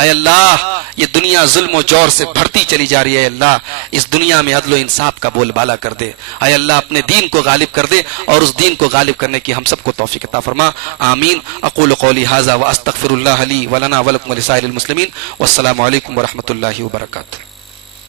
اے اللہ یہ دنیا ظلم و جور سے بھرتی چلی جا رہی ہے، اے اللہ اس دنیا میں عدل و انصاف کا بول بالا کر دے. اے اللہ اپنے دین کو غالب کر دے، اور اس دین کو غالب کرنے کی ہم سب کو توفیق عطا فرما. آمین. اقول قولی ھذا واستغفر اللہ لی ولنا ولکم ولسائر المسلمین، والسلام علیکم ورحمۃ اللہ وبرکاتہ.